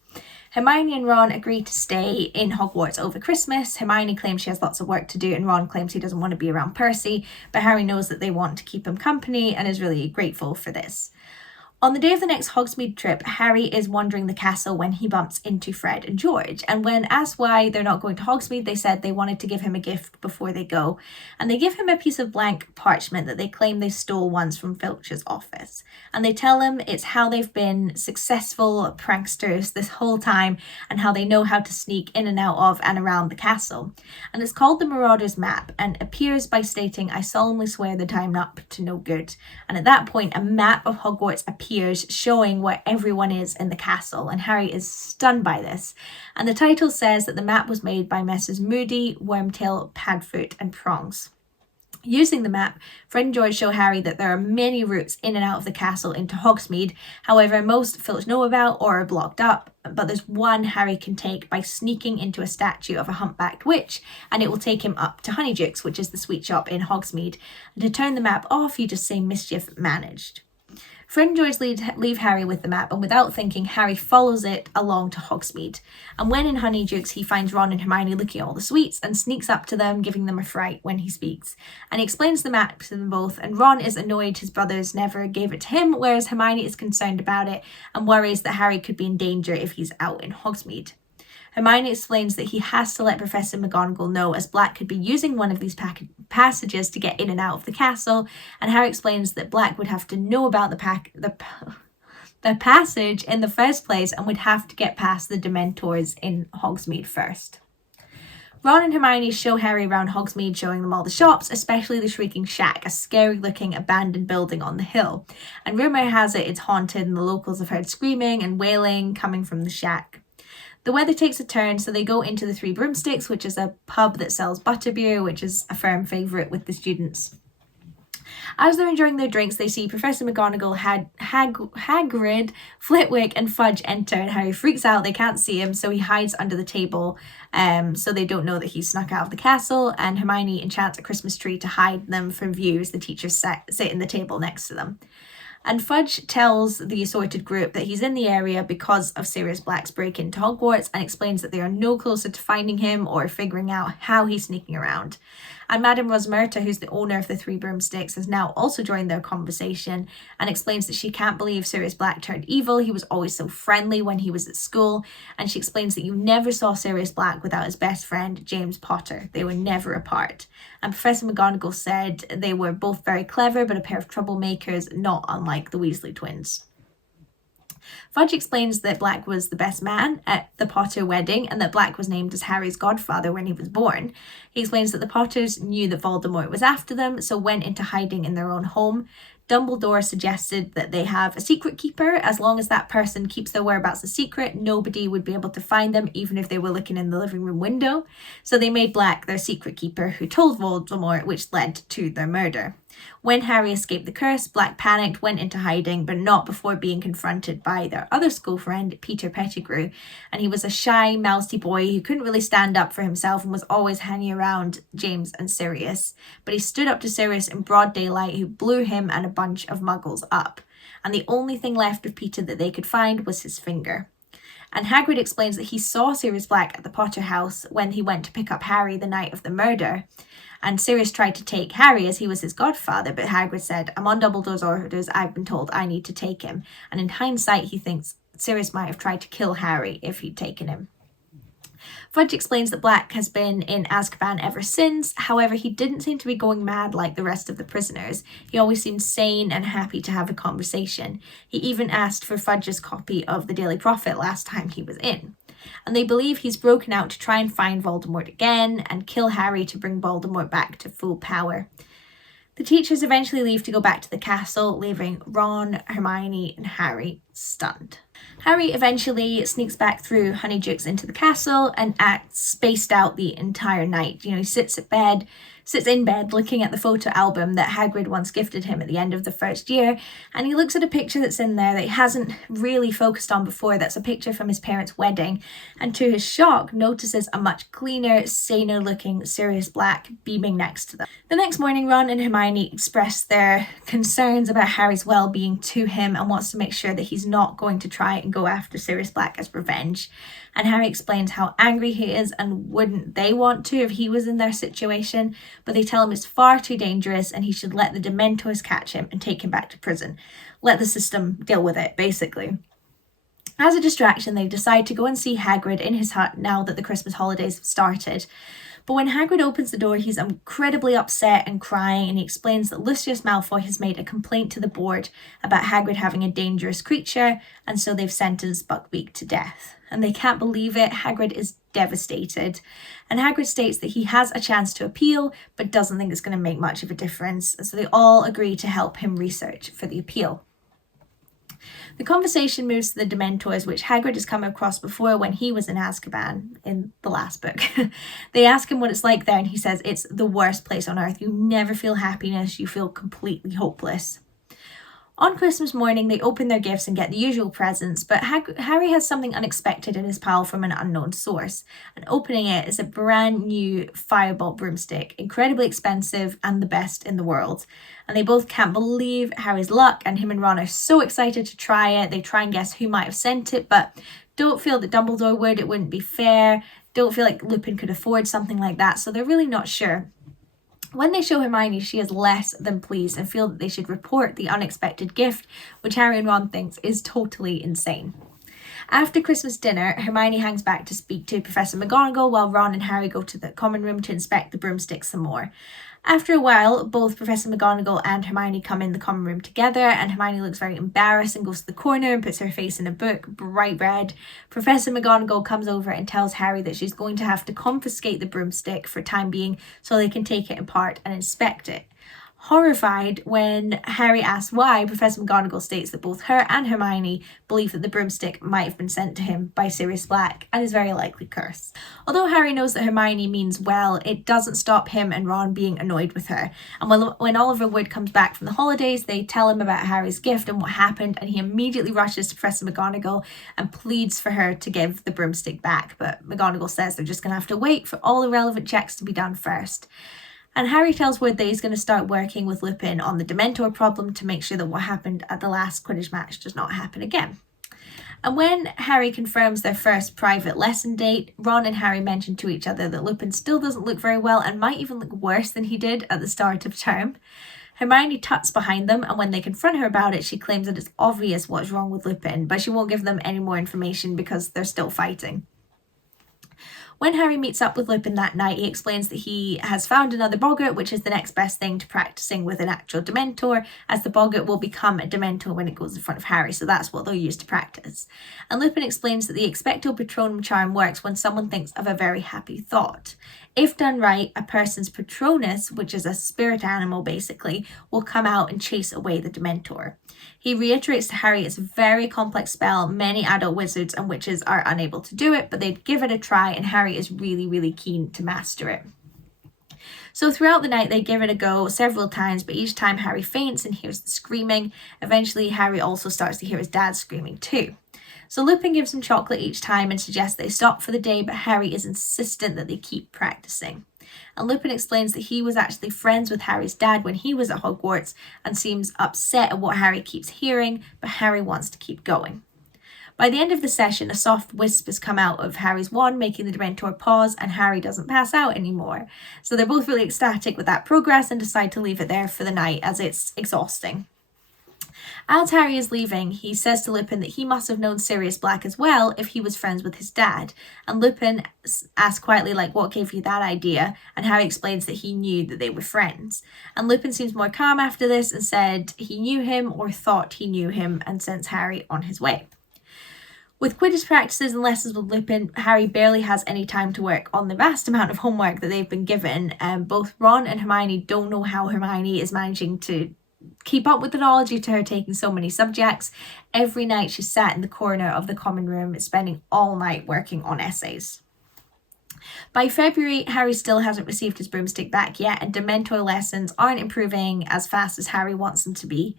Hermione and Ron agree to stay in Hogwarts over Christmas. Hermione claims she has lots of work to do, and Ron claims he doesn't want to be around Percy, but Harry knows that they want to keep him company and is really grateful for this. On the day of the next Hogsmeade trip, Harry is wandering the castle when he bumps into Fred and George. And when asked why they're not going to Hogsmeade, they said they wanted to give him a gift before they go. And they give him a piece of blank parchment that they claim they stole once from Filch's office. And they tell him it's how they've been successful pranksters this whole time and how they know how to sneak in and out of and around the castle. And it's called the Marauder's Map and appears by stating, "I solemnly swear that I am up to no good." And at that point, a map of Hogwarts appears showing where everyone is in the castle, and Harry is stunned by this. And the title says that the map was made by Messrs. Moody, Wormtail, Padfoot and Prongs. Using the map, Fred and George show Harry that there are many routes in and out of the castle into Hogsmeade. However, most Filch know about or are blocked up, but there's one Harry can take by sneaking into a statue of a humpbacked witch, and it will take him up to Honeydukes, which is the sweet shop in Hogsmeade. And to turn the map off, you just say "mischief managed." Fred and George leave Harry with the map, and without thinking, Harry follows it along to Hogsmeade. And when in Honeydukes, he finds Ron and Hermione looking at all the sweets and sneaks up to them, giving them a fright when he speaks. And he explains the map to them both, and Ron is annoyed his brothers never gave it to him, whereas Hermione is concerned about it and worries that Harry could be in danger if he's out in Hogsmeade. Hermione explains that he has to let Professor McGonagall know, as Black could be using one of these passages to get in and out of the castle, and Harry explains that Black would have to know about the passage in the first place and would have to get past the Dementors in Hogsmeade first. Ron and Hermione show Harry around Hogsmeade, showing them all the shops, especially the Shrieking Shack, a scary-looking abandoned building on the hill. And rumour has it it's haunted, and the locals have heard screaming and wailing coming from the shack. The weather takes a turn, so they go into the Three Broomsticks, which is a pub that sells butterbeer, which is a firm favourite with the students. As they're enjoying their drinks, they see Professor McGonagall, Hagrid, Flitwick and Fudge enter, and Harry freaks out. They can't see him, so he hides under the table, so they don't know that he's snuck out of the castle, and Hermione enchants a Christmas tree to hide them from view as the teachers sit in the table next to them. And Fudge tells the assorted group that he's in the area because of Sirius Black's break into Hogwarts, and explains that they are no closer to finding him or figuring out how he's sneaking around. And Madame Rosmerta, who's the owner of the Three Broomsticks, has now also joined their conversation and explains that she can't believe Sirius Black turned evil. He was always so friendly when he was at school. And she explains that you never saw Sirius Black without his best friend, James Potter. They were never apart. And Professor McGonagall said they were both very clever, but a pair of troublemakers, not unlike the Weasley twins. Fudge explains that Black was the best man at the Potter wedding and that Black was named as Harry's godfather when he was born. He explains that the Potters knew that Voldemort was after them, so went into hiding in their own home. Dumbledore suggested that they have a secret keeper. As long as that person keeps their whereabouts a secret, nobody would be able to find them, even if they were looking in the living room window. So they made Black their secret keeper, who told Voldemort, which led to their murder. When Harry escaped the curse, Black panicked, went into hiding, but not before being confronted by their other school friend, Peter Pettigrew. And he was a shy, mousy boy who couldn't really stand up for himself and was always hanging around James and Sirius. But he stood up to Sirius in broad daylight, who blew him and a bunch of muggles up. And the only thing left of Peter that they could find was his finger. And Hagrid explains that he saw Sirius Black at the Potter house when he went to pick up Harry the night of the murder. And Sirius tried to take Harry as he was his godfather, but Hagrid said, "I'm on Dumbledore's orders, I've been told I need to take him." And in hindsight, he thinks Sirius might have tried to kill Harry if he'd taken him. Fudge explains that Black has been in Azkaban ever since. However, he didn't seem to be going mad like the rest of the prisoners. He always seemed sane and happy to have a conversation. He even asked for Fudge's copy of the Daily Prophet last time he was in. And they believe he's broken out to try and find Voldemort again and kill Harry to bring Voldemort back to full power. The teachers eventually leave to go back to the castle, leaving Ron, Hermione, and Harry stunned. Harry eventually sneaks back through Honeydukes into the castle and acts spaced out the entire night. He sits in bed looking at the photo album that Hagrid once gifted him at the end of the first year, and he looks at a picture that's in there that he hasn't really focused on before. That's a picture from his parents' wedding, and to his shock notices a much cleaner, saner looking Sirius Black beaming next to them. The next morning, Ron and Hermione express their concerns about Harry's well-being to him and wants to make sure that he's not going to try and go after Sirius Black as revenge. And Harry explains how angry he is and wouldn't they want to if he was in their situation, but they tell him it's far too dangerous and he should let the Dementors catch him and take him back to prison. Let the system deal with it, basically. As a distraction, they decide to go and see Hagrid in his hut now that the Christmas holidays have started. But when Hagrid opens the door, he's incredibly upset and crying, and he explains that Lucius Malfoy has made a complaint to the board about Hagrid having a dangerous creature, and so they've sentenced Buckbeak to death. And they can't believe it. Hagrid is devastated. And Hagrid states that he has a chance to appeal, but doesn't think it's going to make much of a difference. And so they all agree to help him research for the appeal. The conversation moves to the Dementors, which Hagrid has come across before when he was in Azkaban in the last book. They ask him what it's like there, and he says it's the worst place on earth. You never feel happiness, you feel completely hopeless. On Christmas morning, they open their gifts and get the usual presents, but Harry has something unexpected in his pile from an unknown source. And opening it is a brand new Firebolt broomstick, incredibly expensive and the best in the world. And they both can't believe Harry's luck, and him and Ron are so excited to try it. They try and guess who might have sent it, but don't feel that Dumbledore would. It wouldn't be fair. Don't feel like Lupin could afford something like that, so they're really not sure. When they show Hermione, she is less than pleased and feel that they should report the unexpected gift, which Harry and Ron thinks is totally insane. After Christmas dinner, Hermione hangs back to speak to Professor McGonagall while Ron and Harry go to the common room to inspect the broomstick some more. After a while, both Professor McGonagall and Hermione come in the common room together, and Hermione looks very embarrassed and goes to the corner and puts her face in a book, bright red. Professor McGonagall comes over and tells Harry that she's going to have to confiscate the broomstick for time being so they can take it apart and inspect it. Horrified when Harry asks why, Professor McGonagall states that both her and Hermione believe that the broomstick might have been sent to him by Sirius Black and is very likely cursed. Although Harry knows that Hermione means well, it doesn't stop him and Ron being annoyed with her. And when Oliver Wood comes back from the holidays, they tell him about Harry's gift and what happened, and he immediately rushes to Professor McGonagall and pleads for her to give the broomstick back. But McGonagall says they're just going to have to wait for all the relevant checks to be done first. And Harry tells Wood that he's going to start working with Lupin on the Dementor problem to make sure that what happened at the last Quidditch match does not happen again. And when Harry confirms their first private lesson date, Ron and Harry mention to each other that Lupin still doesn't look very well and might even look worse than he did at the start of term. Hermione tucks behind them, and when they confront her about it, she claims that it's obvious what's wrong with Lupin, but she won't give them any more information because they're still fighting. When Harry meets up with Lupin that night, he explains that he has found another boggart, which is the next best thing to practicing with an actual Dementor, as the boggart will become a Dementor when it goes in front of Harry, so that's what they'll use to practice. And Lupin explains that the Expecto Patronum charm works when someone thinks of a very happy thought. If done right, a person's Patronus, which is a spirit animal basically, will come out and chase away the Dementor. He reiterates to Harry it's a very complex spell. Many adult wizards and witches are unable to do it, but they'd give it a try, and Harry is really, really keen to master it. So throughout the night, they give it a go several times, but each time Harry faints and hears the screaming. Eventually, Harry also starts to hear his dad screaming too. So Lupin gives him chocolate each time and suggests they stop for the day, but Harry is insistent that they keep practicing. And Lupin explains that he was actually friends with Harry's dad when he was at Hogwarts and seems upset at what Harry keeps hearing, but Harry wants to keep going. By the end of the session, a soft wisp has come out of Harry's wand, making the Dementor pause, and Harry doesn't pass out anymore. So they're both really ecstatic with that progress and decide to leave it there for the night as it's exhausting. As Harry is leaving, he says to Lupin that he must have known Sirius Black as well if he was friends with his dad. And Lupin asks quietly, what gave you that idea? And Harry explains that he knew that they were friends. And Lupin seems more calm after this and said he knew him or thought he knew him and sends Harry on his way. With Quidditch practices and lessons with Lupin, Harry barely has any time to work on the vast amount of homework that they've been given. Both Ron and Hermione don't know how Hermione is managing to keep up with the knowledge due to her taking so many subjects. Every night she's sat in the corner of the common room, spending all night working on essays. By February, Harry still hasn't received his broomstick back yet, and Dementor lessons aren't improving as fast as Harry wants them to be.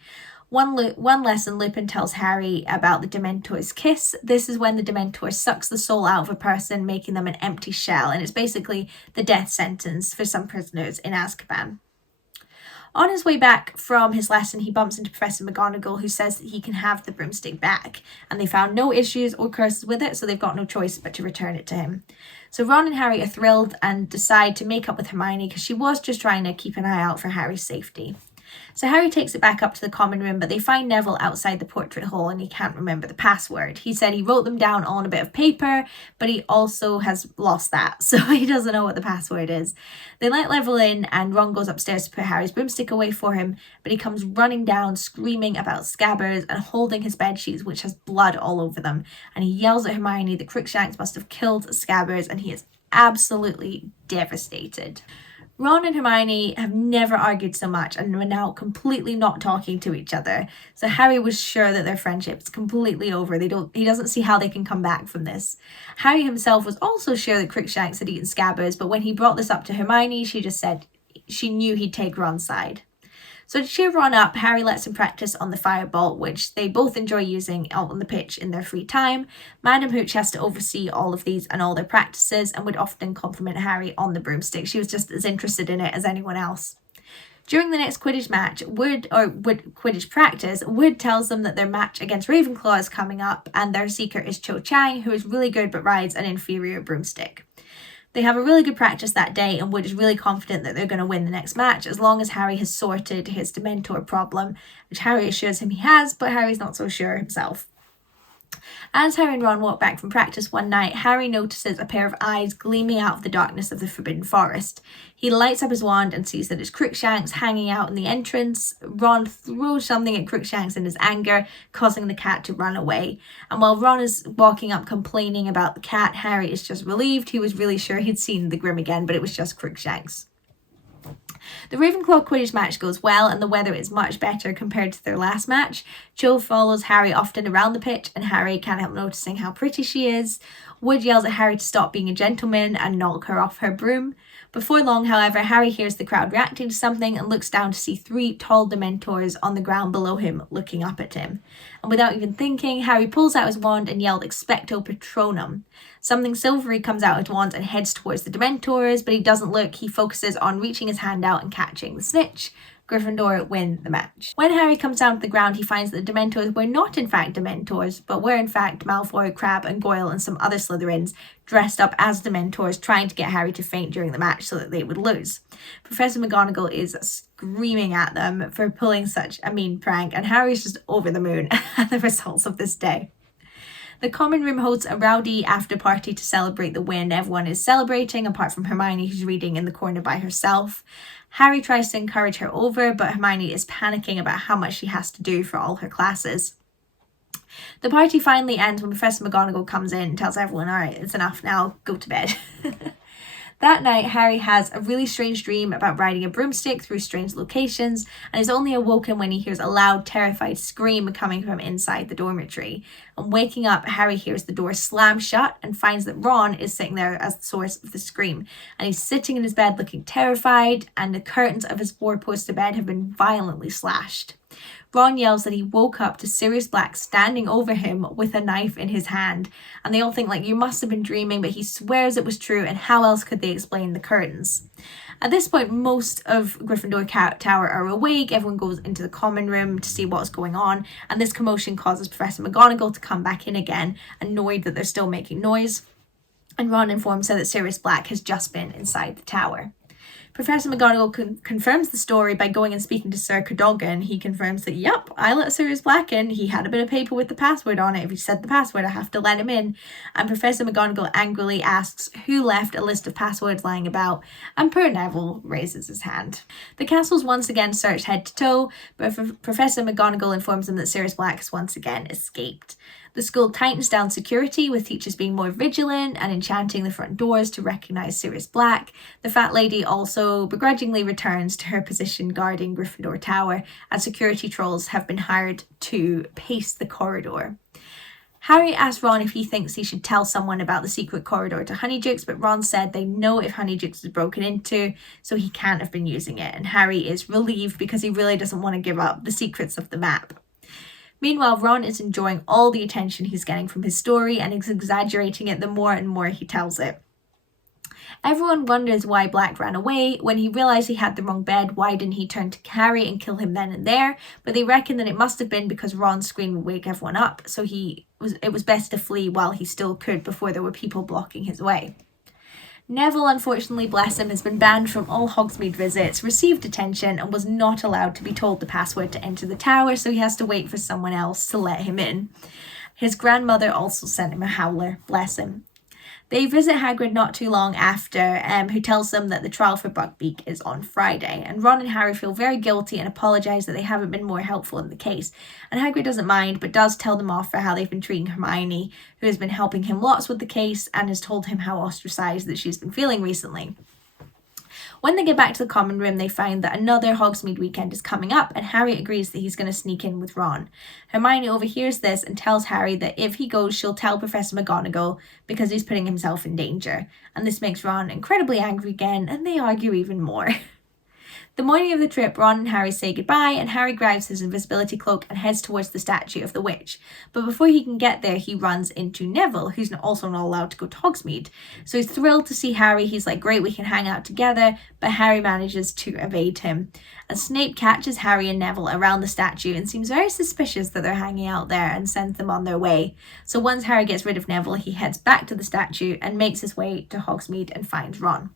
One lesson, Lupin tells Harry about the Dementor's kiss. This is when the Dementor sucks the soul out of a person, making them an empty shell, and it's basically the death sentence for some prisoners in Azkaban. On his way back from his lesson, he bumps into Professor McGonagall, who says that he can have the broomstick back, and they found no issues or curses with it, so they've got no choice but to return it to him. So Ron and Harry are thrilled and decide to make up with Hermione because she was just trying to keep an eye out for Harry's safety. So Harry takes it back up to the common room, but they find Neville outside the portrait hall and he can't remember the password. He said he wrote them down on a bit of paper, but he also has lost that, so he doesn't know what the password is. They let Neville in and Ron goes upstairs to put Harry's broomstick away for him, but he comes running down screaming about Scabbers and holding his bedsheets, which has blood all over them, and he yells at Hermione that Crookshanks must have killed Scabbers, and he is absolutely devastated. Ron and Hermione have never argued so much and are now completely not talking to each other. So Harry was sure that their friendship's completely over. He doesn't see how they can come back from this. Harry himself was also sure that Crookshanks had eaten Scabbers, but when he brought this up to Hermione, she just said she knew he'd take Ron's side. So to cheer Ron up, Harry lets him practice on the firebolt, which they both enjoy using out on the pitch in their free time. Madam Hooch has to oversee all of these and all their practices and would often compliment Harry on the broomstick. She was just as interested in it as anyone else. During the next Quidditch match, Quidditch practice, Wood tells them that their match against Ravenclaw is coming up and their seeker is Cho Chang, who is really good but rides an inferior broomstick. They have a really good practice that day, and Wood is really confident that they're going to win the next match as long as Harry has sorted his Dementor problem, which Harry assures him he has, but Harry's not so sure himself. As Harry and Ron walk back from practice one night, Harry notices a pair of eyes gleaming out of the darkness of the Forbidden Forest. He lights up his wand and sees that it's Crookshanks hanging out in the entrance. Ron throws something at Crookshanks in his anger, causing the cat to run away. And while Ron is walking up complaining about the cat, Harry is just relieved. He was really sure he'd seen the Grim again, but it was just Crookshanks. The Ravenclaw Quidditch match goes well and the weather is much better compared to their last match. Jo follows Harry often around the pitch and Harry can't help noticing how pretty she is. Wood yells at Harry to stop being a gentleman and knock her off her broom. Before long, however, Harry hears the crowd reacting to something and looks down to see 3 tall Dementors on the ground below him looking up at him. And without even thinking, Harry pulls out his wand and yelled Expecto Patronum. Something silvery comes out of his wand and heads towards the Dementors, but he doesn't look. He focuses on reaching his hand out and catching the snitch. Gryffindor win the match. When Harry comes down to the ground, he finds that the Dementors were not in fact Dementors, but were in fact Malfoy, Crabbe and Goyle and some other Slytherins dressed up as Dementors trying to get Harry to faint during the match so that they would lose. Professor McGonagall is screaming at them for pulling such a mean prank and Harry's just over the moon at the results of this day. The common room hosts a rowdy after party to celebrate the win. Everyone is celebrating, apart from Hermione, who's reading in the corner by herself. Harry tries to encourage her over, but Hermione is panicking about how much she has to do for all her classes. The party finally ends when Professor McGonagall comes in and tells everyone, all right, it's enough now, go to bed. That night, Harry has a really strange dream about riding a broomstick through strange locations and is only awoken when he hears a loud, terrified scream coming from inside the dormitory. On waking up, Harry hears the door slam shut and finds that Ron is sitting there as the source of the scream. And he's sitting in his bed looking terrified, and the curtains of his four-poster bed have been violently slashed. Ron yells that he woke up to Sirius Black standing over him with a knife in his hand, and they all think, like, you must have been dreaming, but he swears it was true, and how else could they explain the curtains? At this point, most of Gryffindor Tower are awake. Everyone goes into the common room to see what's going on, and this commotion causes Professor McGonagall to come back in again, annoyed that they're still making noise, and Ron informs her that Sirius Black has just been inside the tower. Professor McGonagall confirms the story by going and speaking to Sir Cadogan. He confirms that, yep, I let Sirius Black in. He had a bit of paper with the password on it. If he said the password, I have to let him in. And Professor McGonagall angrily asks who left a list of passwords lying about, and poor Neville raises his hand. The castle's once again searched head to toe, but Professor McGonagall informs them that Sirius Black has once again escaped. The school tightens down security, with teachers being more vigilant and enchanting the front doors to recognise Sirius Black. The fat lady also begrudgingly returns to her position guarding Gryffindor Tower, and security trolls have been hired to pace the corridor. Harry asks Ron if he thinks he should tell someone about the secret corridor to Honeydukes, but Ron said they know if Honeydukes is broken into, so he can't have been using it, and Harry is relieved because he really doesn't want to give up the secrets of the map. Meanwhile, Ron is enjoying all the attention he's getting from his story and is exaggerating it the more and more he tells it. Everyone wonders why Black ran away. When he realised he had the wrong bed, why didn't he turn to Harry and kill him then and there? But they reckon that it must have been because Ron's scream would wake everyone up, so it was best to flee while he still could before there were people blocking his way. Neville, unfortunately, bless him, has been banned from all Hogsmeade visits, received detention, and was not allowed to be told the password to enter the tower, so he has to wait for someone else to let him in. His grandmother also sent him a howler, bless him. They visit Hagrid not too long after, who tells them that the trial for Buckbeak is on Friday, and Ron and Harry feel very guilty and apologise that they haven't been more helpful in the case, and Hagrid doesn't mind, but does tell them off for how they've been treating Hermione, who has been helping him lots with the case, and has told him how ostracised that she's been feeling recently. When they get back to the common room, they find that another Hogsmeade weekend is coming up, and Harry agrees that he's going to sneak in with Ron. Hermione overhears this and tells Harry that if he goes, she'll tell Professor McGonagall because he's putting himself in danger. And this makes Ron incredibly angry again, and they argue even more. The morning of the trip, Ron and Harry say goodbye, and Harry grabs his invisibility cloak and heads towards the statue of the witch. But before he can get there, he runs into Neville, who's also not allowed to go to Hogsmeade. So he's thrilled to see Harry. He's like, great, we can hang out together, but Harry manages to evade him. And Snape catches Harry and Neville around the statue and seems very suspicious that they're hanging out there and sends them on their way. So once Harry gets rid of Neville, he heads back to the statue and makes his way to Hogsmeade and finds Ron.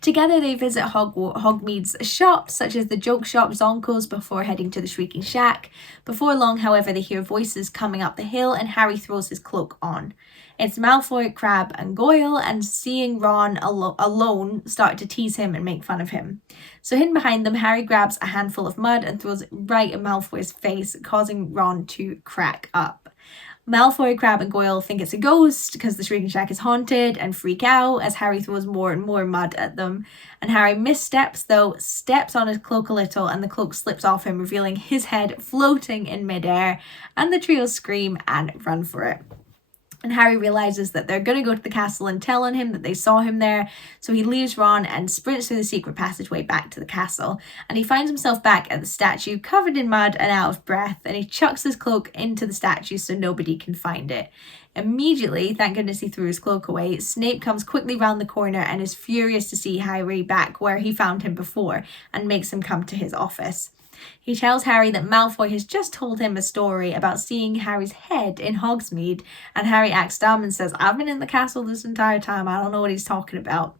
Together they visit Hogmeade's shops, such as the joke shop Zonko's, before heading to the Shrieking Shack. Before long, however, they hear voices coming up the hill and Harry throws his cloak on. It's Malfoy, Crabbe and Goyle, and seeing Ron alone start to tease him and make fun of him. So hidden behind them, Harry grabs a handful of mud and throws it right at Malfoy's face, causing Ron to crack up. Malfoy, Crabbe and Goyle think it's a ghost because the Shrieking Shack is haunted and freak out as Harry throws more and more mud at them. And Harry missteps though, steps on his cloak a little, and the cloak slips off him, revealing his head floating in midair, and the trio scream and run for it. And Harry realises that they're going to go to the castle and tell on him that they saw him there, so he leaves Ron and sprints through the secret passageway back to the castle. And he finds himself back at the statue, covered in mud and out of breath, and he chucks his cloak into the statue so nobody can find it. Immediately, thank goodness he threw his cloak away, Snape comes quickly round the corner and is furious to see Harry back where he found him before, and makes him come to his office. He tells Harry that Malfoy has just told him a story about seeing Harry's head in Hogsmeade, and Harry acts dumb and says, I've been in the castle this entire time, I don't know what he's talking about.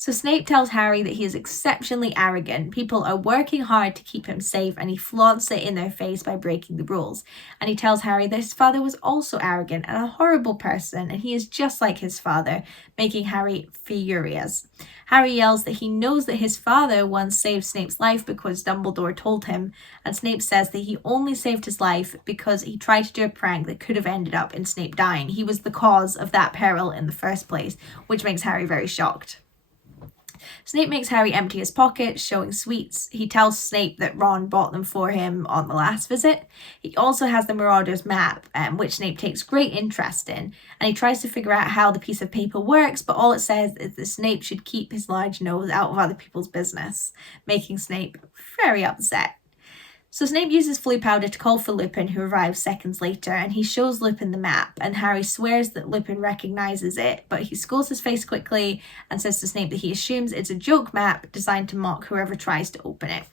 So Snape tells Harry that he is exceptionally arrogant. People are working hard to keep him safe, and he flaunts it in their face by breaking the rules. And he tells Harry that his father was also arrogant and a horrible person, and he is just like his father, making Harry furious. Harry yells that he knows that his father once saved Snape's life because Dumbledore told him, and Snape says that he only saved his life because he tried to do a prank that could have ended up in Snape dying. He was the cause of that peril in the first place, which makes Harry very shocked. Snape makes Harry empty his pockets, showing sweets. He tells Snape that Ron bought them for him on the last visit. He also has the Marauders map, which Snape takes great interest in, and he tries to figure out how the piece of paper works, but all it says is that Snape should keep his large nose out of other people's business, making Snape very upset. So Snape uses Floo powder to call for Lupin, who arrives seconds later, and he shows Lupin the map, and Harry swears that Lupin recognises it, but he schools his face quickly and says to Snape that he assumes it's a joke map designed to mock whoever tries to open it.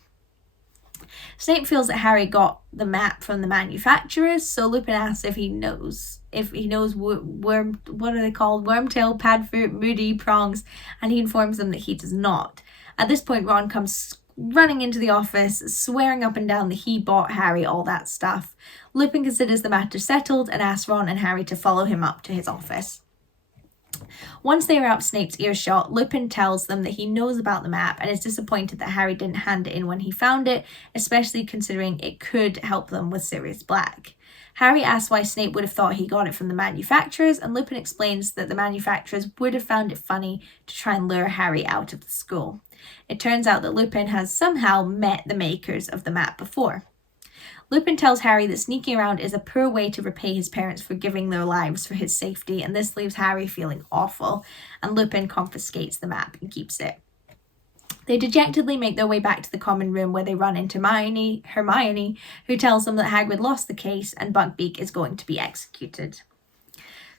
Snape feels that Harry got the map from the manufacturers, so Lupin asks if he knows what are they called? Wormtail, Padfoot, Moody, Prongs, and he informs them that he does not. At this point, Ron comes running into the office, swearing up and down that he bought Harry all that stuff. Lupin considers the matter settled and asks Ron and Harry to follow him up to his office. Once they are out of Snape's earshot, Lupin tells them that he knows about the map and is disappointed that Harry didn't hand it in when he found it, especially considering it could help them with Sirius Black. Harry asks why Snape would have thought he got it from the manufacturers, and Lupin explains that the manufacturers would have found it funny to try and lure Harry out of the school. It turns out that Lupin has somehow met the makers of the map before. Lupin tells Harry that sneaking around is a poor way to repay his parents for giving their lives for his safety, and this leaves Harry feeling awful, and Lupin confiscates the map and keeps it. They dejectedly make their way back to the common room where they run into Hermione, who tells them that Hagrid lost the case and Buckbeak is going to be executed.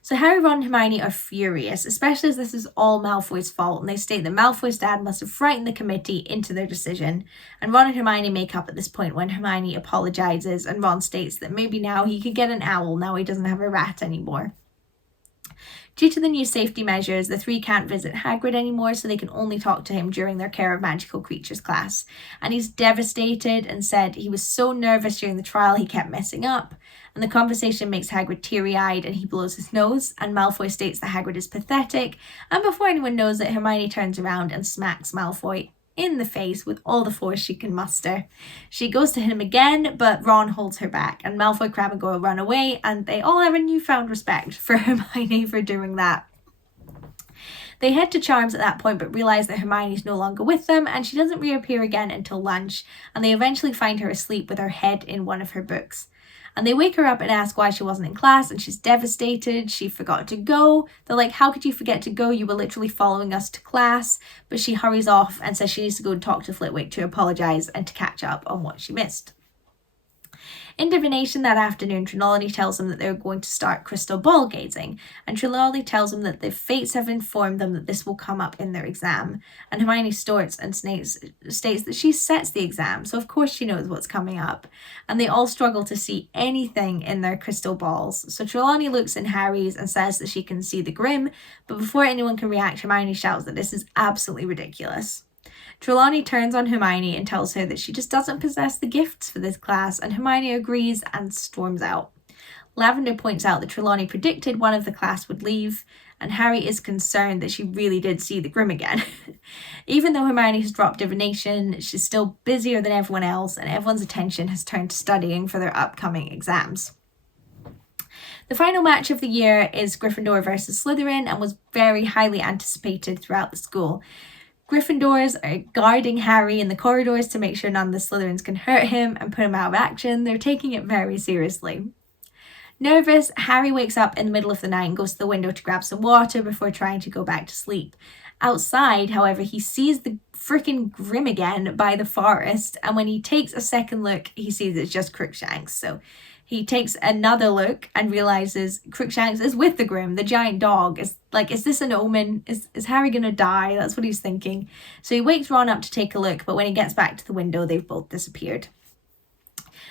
So Harry, Ron and Hermione are furious, especially as this is all Malfoy's fault, and they state that Malfoy's dad must have frightened the committee into their decision. And Ron and Hermione make up at this point when Hermione apologises, and Ron states that maybe now he could get an owl now he doesn't have a rat anymore. Due to the new safety measures, the three can't visit Hagrid anymore, so they can only talk to him during their Care of Magical Creatures class. And he's devastated and said he was so nervous during the trial he kept messing up. And the conversation makes Hagrid teary-eyed and he blows his nose, and Malfoy states that Hagrid is pathetic, and before anyone knows it, Hermione turns around and smacks Malfoy in the face with all the force she can muster. She goes to hit him again, but Ron holds her back, and Malfoy, Crabbe and Goyle run away, and they all have a newfound respect for Hermione for doing that. They head to Charms at that point, but realise that Hermione is no longer with them, and she doesn't reappear again until lunch, and they eventually find her asleep with her head in one of her books. And they wake her up and ask why she wasn't in class, and she's devastated. She forgot to go. They're like, how could you forget to go? You were literally following us to class. But she hurries off and says she needs to go and talk to Flitwick to apologise and to catch up on what she missed. In divination that afternoon, Trelawney tells them that they're going to start crystal ball gazing, and Trelawney tells them that the fates have informed them that this will come up in their exam, and Hermione states that she sets the exam, so of course she knows what's coming up, and they all struggle to see anything in their crystal balls. So Trelawney looks in Harry's and says that she can see the Grim, but before anyone can react, Hermione shouts that this is absolutely ridiculous. Trelawney turns on Hermione and tells her that she just doesn't possess the gifts for this class, and Hermione agrees and storms out. Lavender points out that Trelawney predicted one of the class would leave, and Harry is concerned that she really did see the Grim again. Even though Hermione has dropped divination, she's still busier than everyone else, and everyone's attention has turned to studying for their upcoming exams. The final match of the year is Gryffindor versus Slytherin, and was very highly anticipated throughout the school. Gryffindors are guarding Harry in the corridors to make sure none of the Slytherins can hurt him and put him out of action. They're taking it very seriously. Nervous, Harry wakes up in the middle of the night and goes to the window to grab some water before trying to go back to sleep. Outside, however, he sees the freaking Grim again by the forest, and when he takes a second look, he sees it's just Crookshanks. So he takes another look and realizes Crookshanks is with the Grim, the giant dog. Is this an omen? Is Harry gonna die? That's what he's thinking. So he wakes Ron up to take a look, but when he gets back to the window, they've both disappeared.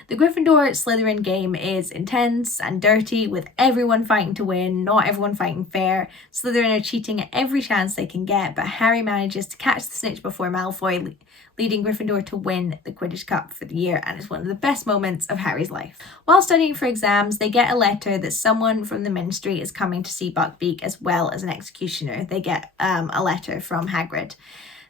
The Gryffindor Slytherin game is intense and dirty, with everyone fighting to win, not everyone fighting fair. Slytherin are cheating at every chance they can get, but Harry manages to catch the snitch before Malfoy, leading Gryffindor to win the Quidditch Cup for the year, and it's one of the best moments of Harry's life. While studying for exams, they get a letter that someone from the Ministry is coming to see Buckbeak as well as an executioner. They get a letter from Hagrid.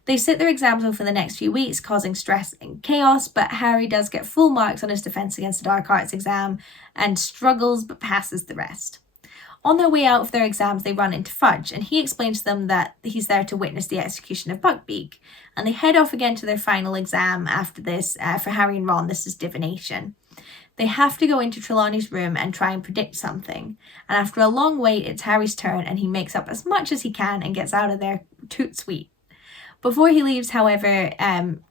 They sit their exams over the next few weeks, causing stress and chaos, but Harry does get full marks on his defense against the Dark Arts exam and struggles but passes the rest. On their way out of their exams, they run into Fudge, and he explains to them that he's there to witness the execution of Buckbeak. And they head off again to their final exam after this. For Harry and Ron, this is divination. They have to go into Trelawney's room and try and predict something. And after a long wait, it's Harry's turn, and he makes up as much as he can and gets out of there toot sweet. Before he leaves, however,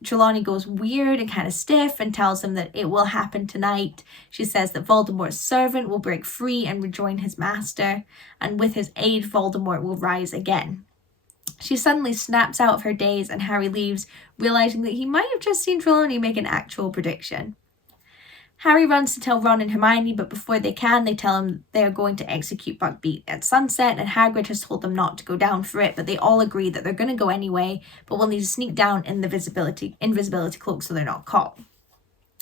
Trelawney goes weird and kind of stiff and tells him that it will happen tonight. She says that Voldemort's servant will break free and rejoin his master, and with his aid, Voldemort will rise again. She suddenly snaps out of her daze, and Harry leaves, realizing that he might have just seen Trelawney make an actual prediction. Harry runs to tell Ron and Hermione, but before they can, they tell him they are going to execute Buckbeak at sunset, and Hagrid has told them not to go down for it, but they all agree that they're going to go anyway, but will need to sneak down in the invisibility cloak so they're not caught.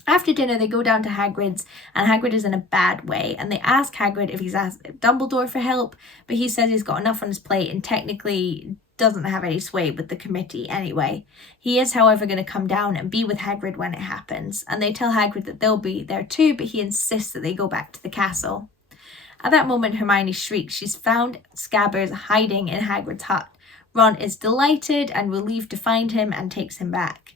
After dinner, they go down to Hagrid's, and Hagrid is in a bad way, and they ask Hagrid if he's asked Dumbledore for help, but he says he's got enough on his plate and technically doesn't have any sway with the committee anyway. He is, however, going to come down and be with Hagrid when it happens, and they tell Hagrid that they'll be there too, but he insists that they go back to the castle. At that moment, Hermione shrieks. She's found Scabbers hiding in Hagrid's hut. Ron is delighted and relieved to find him and takes him back.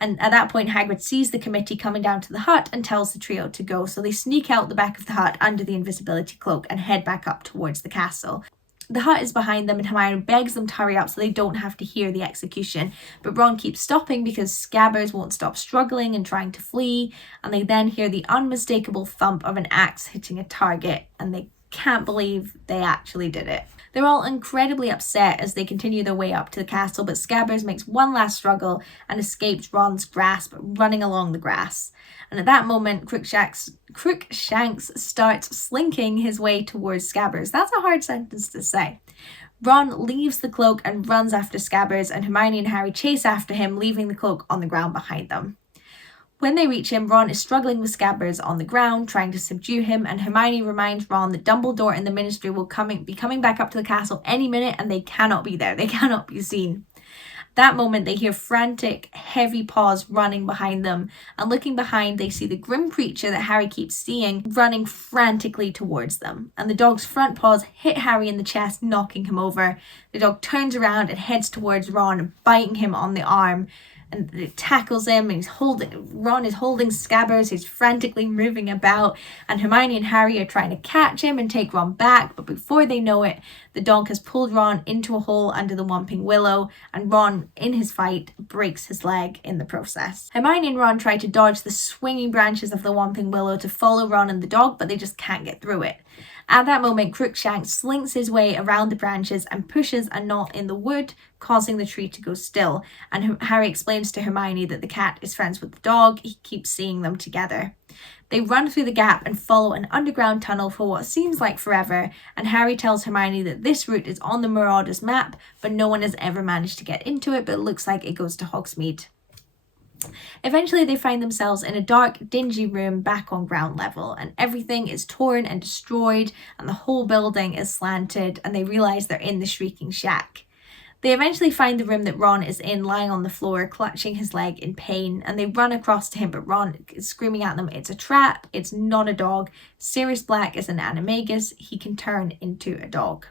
And at that point, Hagrid sees the committee coming down to the hut and tells the trio to go, so they sneak out the back of the hut under the invisibility cloak and head back up towards the castle. The hut is behind them, and Hermione begs them to hurry up so they don't have to hear the execution. But Ron keeps stopping because Scabbers won't stop struggling and trying to flee, and they then hear the unmistakable thump of an axe hitting a target, and they can't believe they actually did it. They're all incredibly upset as they continue their way up to the castle, but Scabbers makes one last struggle and escapes Ron's grasp, running along the grass. And at that moment, Crookshanks starts slinking his way towards Scabbers. That's a hard sentence to say. Ron leaves the cloak and runs after Scabbers, and Hermione and Harry chase after him, leaving the cloak on the ground behind them. When they reach him, Ron is struggling with Scabbers on the ground, trying to subdue him, and Hermione reminds Ron that Dumbledore and the Ministry will be coming back up to the castle any minute, and they cannot be there. They cannot be seen. That moment, they hear frantic, heavy paws running behind them, and looking behind, they see the grim creature that Harry keeps seeing running frantically towards them. And the dog's front paws hit Harry in the chest, knocking him over. The dog turns around and heads towards Ron, biting him on the arm. And it tackles him, and Ron is holding Scabbers, who's frantically moving about, and Hermione and Harry are trying to catch him and take Ron back, but before they know it, the dog has pulled Ron into a hole under the Whomping Willow, and Ron, in his fight, breaks his leg in the process. Hermione and Ron try to dodge the swinging branches of the Whomping Willow to follow Ron and the dog, but they just can't get through it. At that moment, Crookshanks slinks his way around the branches and pushes a knot in the wood, causing the tree to go still. And Harry explains to Hermione that the cat is friends with the dog. He keeps seeing them together. They run through the gap and follow an underground tunnel for what seems like forever, and Harry tells Hermione that this route is on the Marauders map, but no one has ever managed to get into it, but it looks like it goes to Hogsmeade. Eventually, they find themselves in a dark, dingy room back on ground level, and everything is torn and destroyed, and the whole building is slanted, and they realize they're in the Shrieking Shack. They eventually find the room that Ron is in, lying on the floor, clutching his leg in pain, and they run across to him, but Ron is screaming at them, "It's a trap, it's not a dog. Sirius Black is an animagus, he can turn into a dog."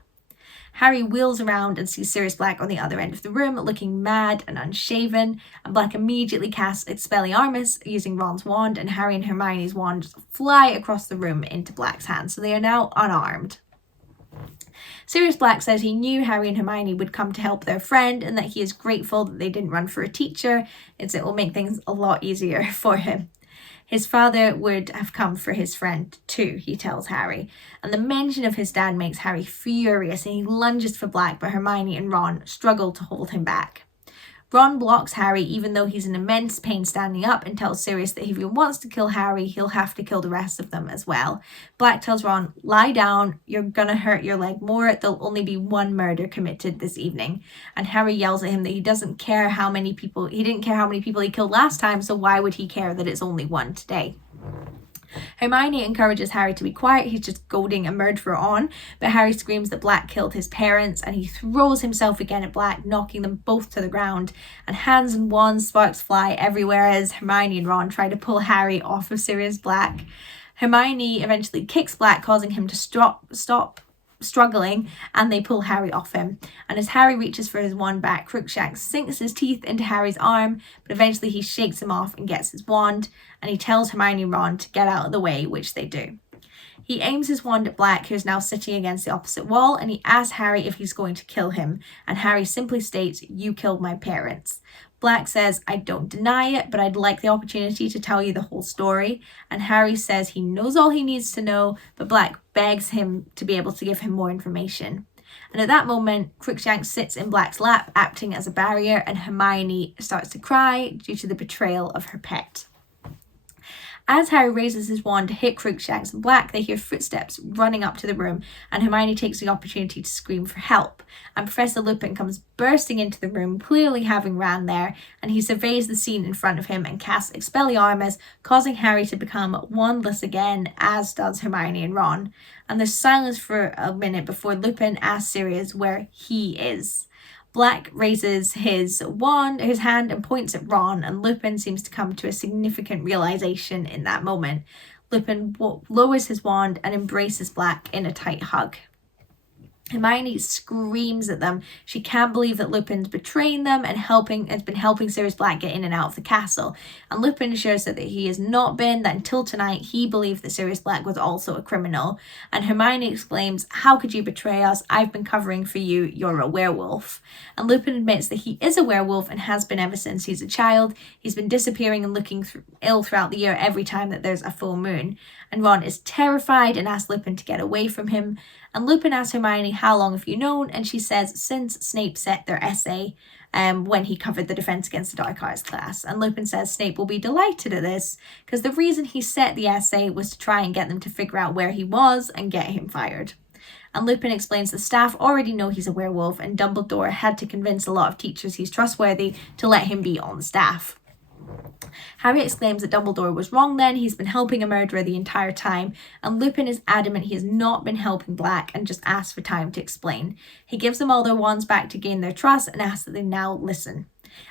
Harry wheels around and sees Sirius Black on the other end of the room, looking mad and unshaven, and Black immediately casts Expelliarmus using Ron's wand, and Harry and Hermione's wands fly across the room into Black's hands, so they are now unarmed. Sirius Black says he knew Harry and Hermione would come to help their friend, and that he is grateful that they didn't run for a teacher, as it will make things a lot easier for him. His father would have come for his friend too, he tells Harry, and the mention of his dad makes Harry furious, and he lunges for Black, but Hermione and Ron struggle to hold him back. Ron blocks Harry even though he's in immense pain standing up, and tells Sirius that if he wants to kill Harry, he'll have to kill the rest of them as well. Black tells Ron, lie down, you're gonna hurt your leg more, there'll only be one murder committed this evening. And Harry yells at him that he didn't care how many people he killed last time, so why would he care that it's only one today? Hermione encourages Harry to be quiet, he's just goading a murderer on, but Harry screams that Black killed his parents, and he throws himself again at Black, knocking them both to the ground, and hands and wands, sparks fly everywhere as Hermione and Ron try to pull Harry off of Sirius Black. Hermione eventually kicks Black, causing him to stop struggling, and they pull Harry off him. And as Harry reaches for his wand back, Crookshanks sinks his teeth into Harry's arm, but eventually he shakes him off and gets his wand, and he tells Hermione and Ron to get out of the way, which they do. He aims his wand at Black, who's now sitting against the opposite wall, and he asks Harry if he's going to kill him, and Harry simply states, "You killed my parents." Black says, "I don't deny it, but I'd like the opportunity to tell you the whole story." And Harry says he knows all he needs to know, but Black begs him to be able to give him more information. And at that moment, Crookshanks sits in Black's lap, acting as a barrier, and Hermione starts to cry due to the betrayal of her pet. As Harry raises his wand to hit Crookshanks and Black, they hear footsteps running up to the room, and Hermione takes the opportunity to scream for help. And Professor Lupin comes bursting into the room, clearly having ran there, and he surveys the scene in front of him and casts Expelliarmus, causing Harry to become wandless again, as does Hermione and Ron. And there's silence for a minute before Lupin asks Sirius where he is. Black raises his hand and points at Ron, and Lupin seems to come to a significant realization in that moment. Lupin lowers his wand and embraces Black in a tight hug. Hermione screams at them. She can't believe that Lupin's betraying them and has been helping Sirius Black get in and out of the castle. And Lupin assures her that he has not been, that until tonight he believed that Sirius Black was also a criminal. And Hermione exclaims, "How could you betray us? I've been covering for you. You're a werewolf." And Lupin admits that he is a werewolf and has been ever since he's a child. He's been disappearing and looking ill throughout the year every time that there's a full moon. And Ron is terrified and asks Lupin to get away from him. And Lupin asks Hermione, "How long have you known?" And she says, "Since Snape set their essay, when he covered the Defense Against the Dark Arts class." And Lupin says Snape will be delighted at this, because the reason he set the essay was to try and get them to figure out where he was and get him fired. And Lupin explains the staff already know he's a werewolf, and Dumbledore had to convince a lot of teachers he's trustworthy to let him be on the staff. Harry exclaims that Dumbledore was wrong then, he's been helping a murderer the entire time, and Lupin is adamant he has not been helping Black and just asks for time to explain. He gives them all their wands back to gain their trust and asks that they now listen.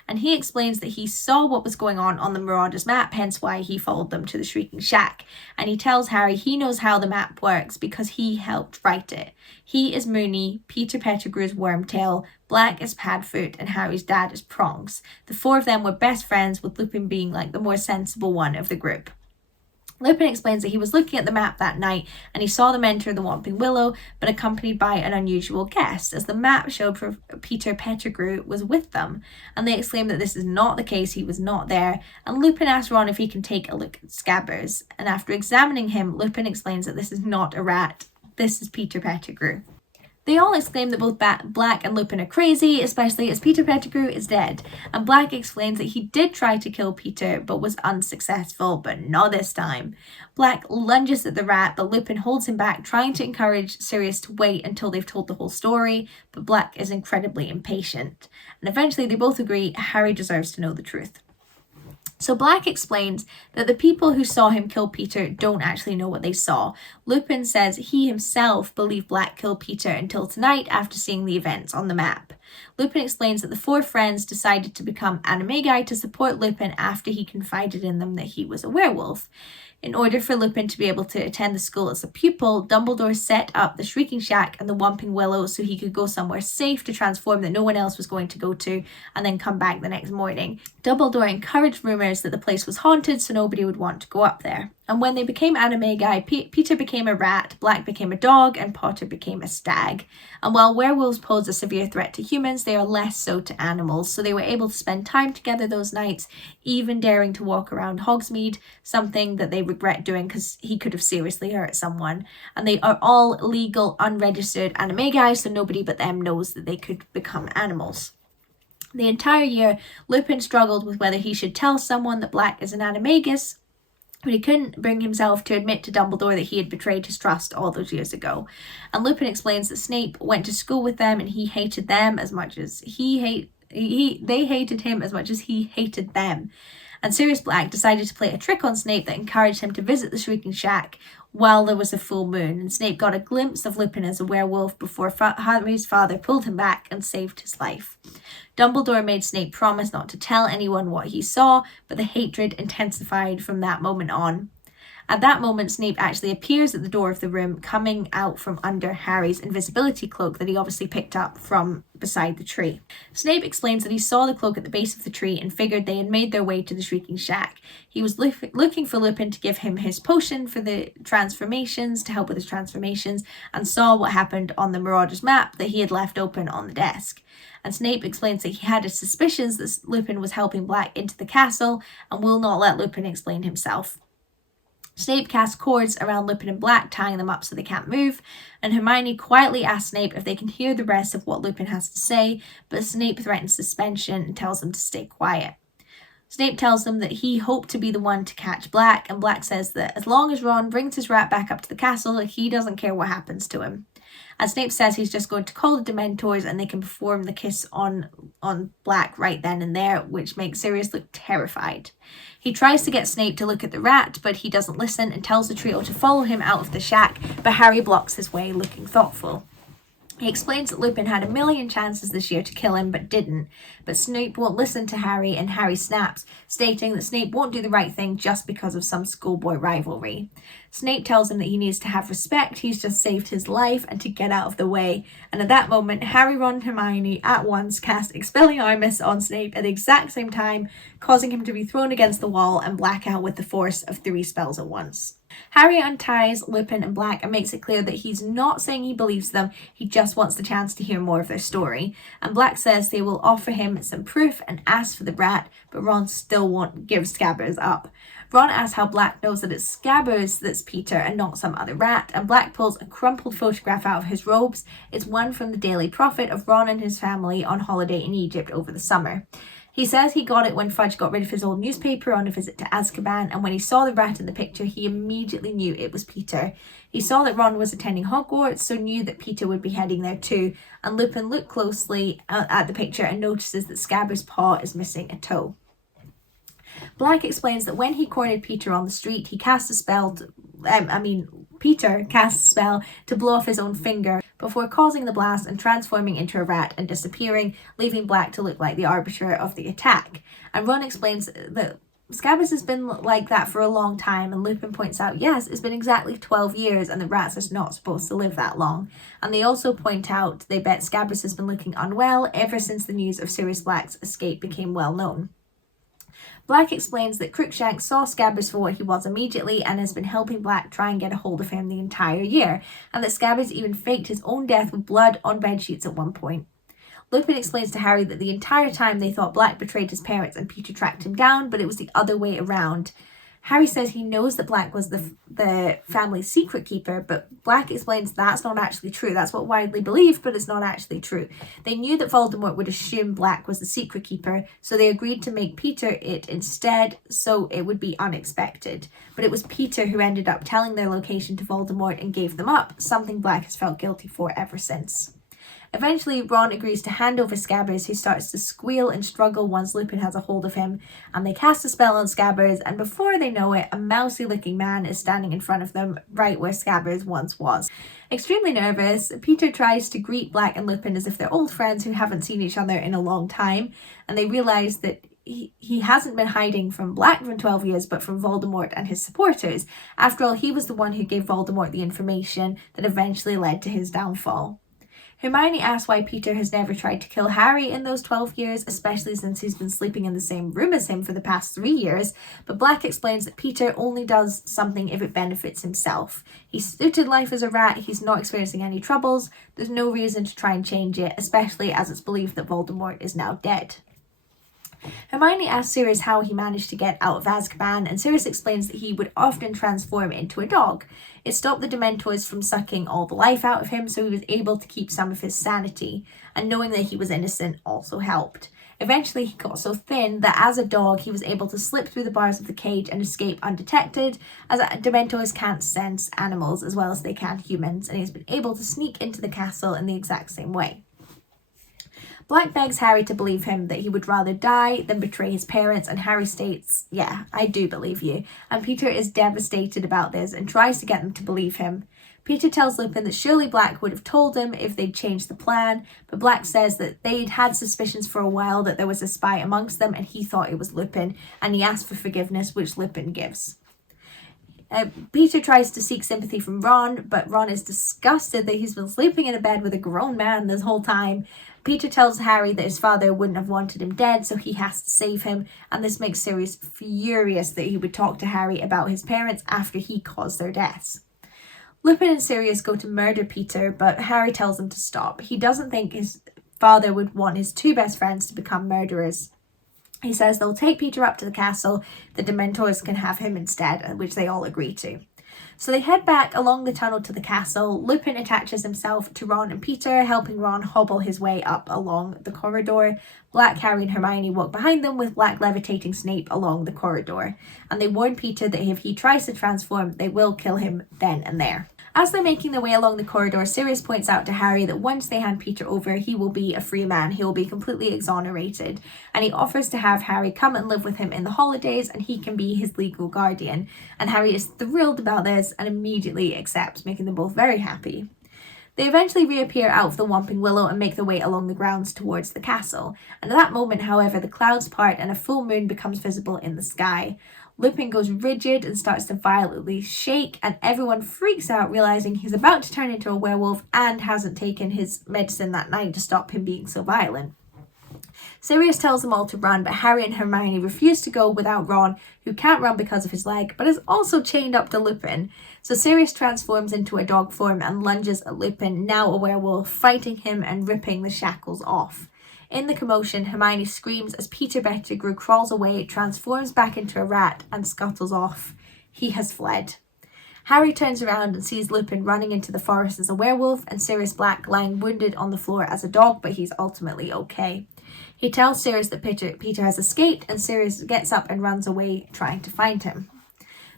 And he explains that he saw what was going on the Marauders map, hence why he followed them to the Shrieking Shack. And he tells Harry he knows how the map works because he helped write it. He is Moony, Peter Pettigrew's Wormtail, Black is Padfoot, and Harry's dad is Prongs. The four of them were best friends, with Lupin being like the more sensible one of the group. Lupin explains that he was looking at the map that night and he saw them enter the Whomping Willow, but accompanied by an unusual guest, as the map showed Peter Pettigrew was with them. And they exclaim that this is not the case, he was not there. And Lupin asks Ron if he can take a look at Scabbers. And after examining him, Lupin explains that this is not a rat, this is Peter Pettigrew. They all exclaim that both Black and Lupin are crazy, especially as Peter Pettigrew is dead. And Black explains that he did try to kill Peter, but was unsuccessful, but not this time. Black lunges at the rat, but Lupin holds him back, trying to encourage Sirius to wait until they've told the whole story, but Black is incredibly impatient. And eventually they both agree Harry deserves to know the truth. So Black explains that the people who saw him kill Peter don't actually know what they saw. Lupin says he himself believed Black killed Peter until tonight after seeing the events on the map. Lupin explains that the four friends decided to become animagi to support Lupin after he confided in them that he was a werewolf. In order for Lupin to be able to attend the school as a pupil, Dumbledore set up the Shrieking Shack and the Whomping Willow so he could go somewhere safe to transform that no one else was going to go to and then come back the next morning. Dumbledore encouraged rumours that the place was haunted so nobody would want to go up there. And when they became animagi, Peter became a rat, Black became a dog, and Potter became a stag. And while werewolves pose a severe threat to humans, they are less so to animals, so they were able to spend time together those nights, even daring to walk around Hogsmeade, something that they regret doing because he could have seriously hurt someone. And they are all legal, unregistered animagi, so nobody but them knows that they could become animals. The entire year, Lupin struggled with whether he should tell someone that Black is an animagus, but he couldn't bring himself to admit to Dumbledore that he had betrayed his trust all those years ago. And Lupin explains that Snape went to school with them and he hated them as much as they hated him as much as he hated them. And Sirius Black decided to play a trick on Snape that encouraged him to visit the Shrieking Shack while there was a full moon, and Snape got a glimpse of Lupin as a werewolf before Harry's father pulled him back and saved his life. Dumbledore made Snape promise not to tell anyone what he saw, but the hatred intensified from that moment on. At that moment, Snape actually appears at the door of the room, coming out from under Harry's invisibility cloak that he obviously picked up from beside the tree. Snape explains that he saw the cloak at the base of the tree and figured they had made their way to the Shrieking Shack. He was looking for Lupin to give him his potion for the transformations, to help with his transformations, and saw what happened on the Marauder's map that he had left open on the desk. And Snape explains that he had his suspicions that Lupin was helping Black into the castle and will not let Lupin explain himself. Snape casts cords around Lupin and Black, tying them up so they can't move, and Hermione quietly asks Snape if they can hear the rest of what Lupin has to say, but Snape threatens suspension and tells them to stay quiet. Snape tells them that he hoped to be the one to catch Black, and Black says that as long as Ron brings his rat back up to the castle, he doesn't care what happens to him. And Snape says he's just going to call the Dementors and they can perform the kiss on Black right then and there, which makes Sirius look terrified. He tries to get Snape to look at the rat, but he doesn't listen and tells the trio to follow him out of the shack, but Harry blocks his way, looking thoughtful. He explains that Lupin had a million chances this year to kill him, but didn't. But Snape won't listen to Harry, and Harry snaps, stating that Snape won't do the right thing just because of some schoolboy rivalry. Snape tells him that he needs to have respect, he's just saved his life, and to get out of the way. And at that moment, Harry, Ron, and Hermione at once cast Expelliarmus on Snape at the exact same time, causing him to be thrown against the wall and black out with the force of 3 spells at once. Harry unties Lupin and Black and makes it clear that he's not saying he believes them, he just wants the chance to hear more of their story. And Black says they will offer him some proof and ask for the rat, but Ron still won't give Scabbers up. Ron asks how Black knows that it's Scabbers that's Peter and not some other rat, and Black pulls a crumpled photograph out of his robes. It's one from the Daily Prophet of Ron and his family on holiday in Egypt over the summer. He says he got it when Fudge got rid of his old newspaper on a visit to Azkaban, and when he saw the rat in the picture, he immediately knew it was Peter. He saw that Ron was attending Hogwarts, so knew that Peter would be heading there too, and Lupin looked closely at the picture and notices that Scabbers' paw is missing a toe. Black explains that when he cornered Peter on the street, he cast a spell Peter cast a spell to blow off his own finger before causing the blast and transforming into a rat and disappearing, leaving Black to look like the arbiter of the attack. And Ron explains that Scabbers has been like that for a long time, and Lupin points out, yes, it's been exactly 12 years and the rats are not supposed to live that long. And they also point out they bet Scabbers has been looking unwell ever since the news of Sirius Black's escape became well known. Black explains that Crookshanks saw Scabbers for what he was immediately and has been helping Black try and get a hold of him the entire year, and that Scabbers even faked his own death with blood on bedsheets at one point. Lupin explains to Harry that the entire time they thought Black betrayed his parents and Peter tracked him down, but it was the other way around. Harry says he knows that Black was the family's secret keeper, but Black explains that's not actually true. That's what widely believed, but it's not actually true. They knew that Voldemort would assume Black was the secret keeper, so they agreed to make Peter it instead, so it would be unexpected. But it was Peter who ended up telling their location to Voldemort and gave them up, something Black has felt guilty for ever since. Eventually, Ron agrees to hand over Scabbers, who starts to squeal and struggle once Lupin has a hold of him, and they cast a spell on Scabbers, and before they know it, a mousy-looking man is standing in front of them, right where Scabbers once was. Extremely nervous, Peter tries to greet Black and Lupin as if they're old friends who haven't seen each other in a long time, and they realise that he hasn't been hiding from Black for 12 years, but from Voldemort and his supporters. After all, he was the one who gave Voldemort the information that eventually led to his downfall. Hermione asks why Peter has never tried to kill Harry in those 12 years, especially since he's been sleeping in the same room as him for the past 3 years, but Black explains that Peter only does something if it benefits himself. He's suited life as a rat, he's not experiencing any troubles, there's no reason to try and change it, especially as it's believed that Voldemort is now dead. Hermione asks Sirius how he managed to get out of Azkaban, and Sirius explains that he would often transform into a dog. It stopped the Dementors from sucking all the life out of him, so he was able to keep some of his sanity, and knowing that he was innocent also helped. Eventually he got so thin that as a dog he was able to slip through the bars of the cage and escape undetected, as Dementors can't sense animals as well as they can humans, and he's been able to sneak into the castle in the exact same way. Black begs Harry to believe him that he would rather die than betray his parents, and Harry states, "Yeah, I do believe you," and Peter is devastated about this and tries to get them to believe him. Peter tells Lupin that surely Black would have told him if they'd changed the plan, but Black says that they'd had suspicions for a while that there was a spy amongst them and he thought it was Lupin, and he asked for forgiveness, which Lupin gives. Peter tries to seek sympathy from Ron, but Ron is disgusted that he's been sleeping in a bed with a grown man this whole time. Peter tells Harry that his father wouldn't have wanted him dead, so he has to save him, and this makes Sirius furious that he would talk to Harry about his parents after he caused their deaths. Lupin and Sirius go to murder Peter, but Harry tells them to stop. He doesn't think his father would want his two best friends to become murderers. He says they'll take Peter up to the castle, the Dementors can have him instead, which they all agree to. So they head back along the tunnel to the castle. Lupin attaches himself to Ron and Peter, helping Ron hobble his way up along the corridor. Black, Harry and Hermione walk behind them, with Black levitating Snape along the corridor. And they warn Peter that if he tries to transform, they will kill him then and there. As they're making their way along the corridor, Sirius points out to Harry that once they hand Peter over, he will be a free man. He will be completely exonerated. And he offers to have Harry come and live with him in the holidays, and he can be his legal guardian. And Harry is thrilled about this and immediately accepts, making them both very happy. They eventually reappear out of the Whomping Willow and make their way along the grounds towards the castle. And at that moment, however, the clouds part and a full moon becomes visible in the sky. Lupin goes rigid and starts to violently shake, and everyone freaks out, realizing he's about to turn into a werewolf and hasn't taken his medicine that night to stop him being so violent. Sirius tells them all to run, but Harry and Hermione refuse to go without Ron, who can't run because of his leg, but is also chained up to Lupin. So Sirius transforms into a dog form and lunges at Lupin, now a werewolf, fighting him and ripping the shackles off. In the commotion, Hermione screams as Peter Pettigrew crawls away, transforms back into a rat, and scuttles off. He has fled. Harry turns around and sees Lupin running into the forest as a werewolf, and Sirius Black lying wounded on the floor as a dog, but he's ultimately okay. He tells Sirius that Peter has escaped, and Sirius gets up and runs away, trying to find him.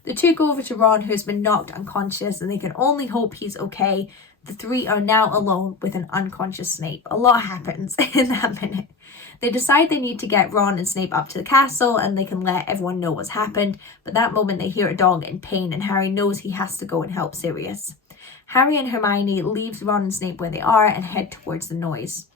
The two go over to Ron, who's been knocked unconscious, and they can only hope he's okay. The three are now alone with an unconscious Snape. A lot happens in that minute. They decide they need to get Ron and Snape up to the castle and they can let everyone know what's happened, but that moment they hear a dog in pain and Harry knows he has to go and help Sirius. Harry and Hermione leave Ron and Snape where they are and head towards the noise.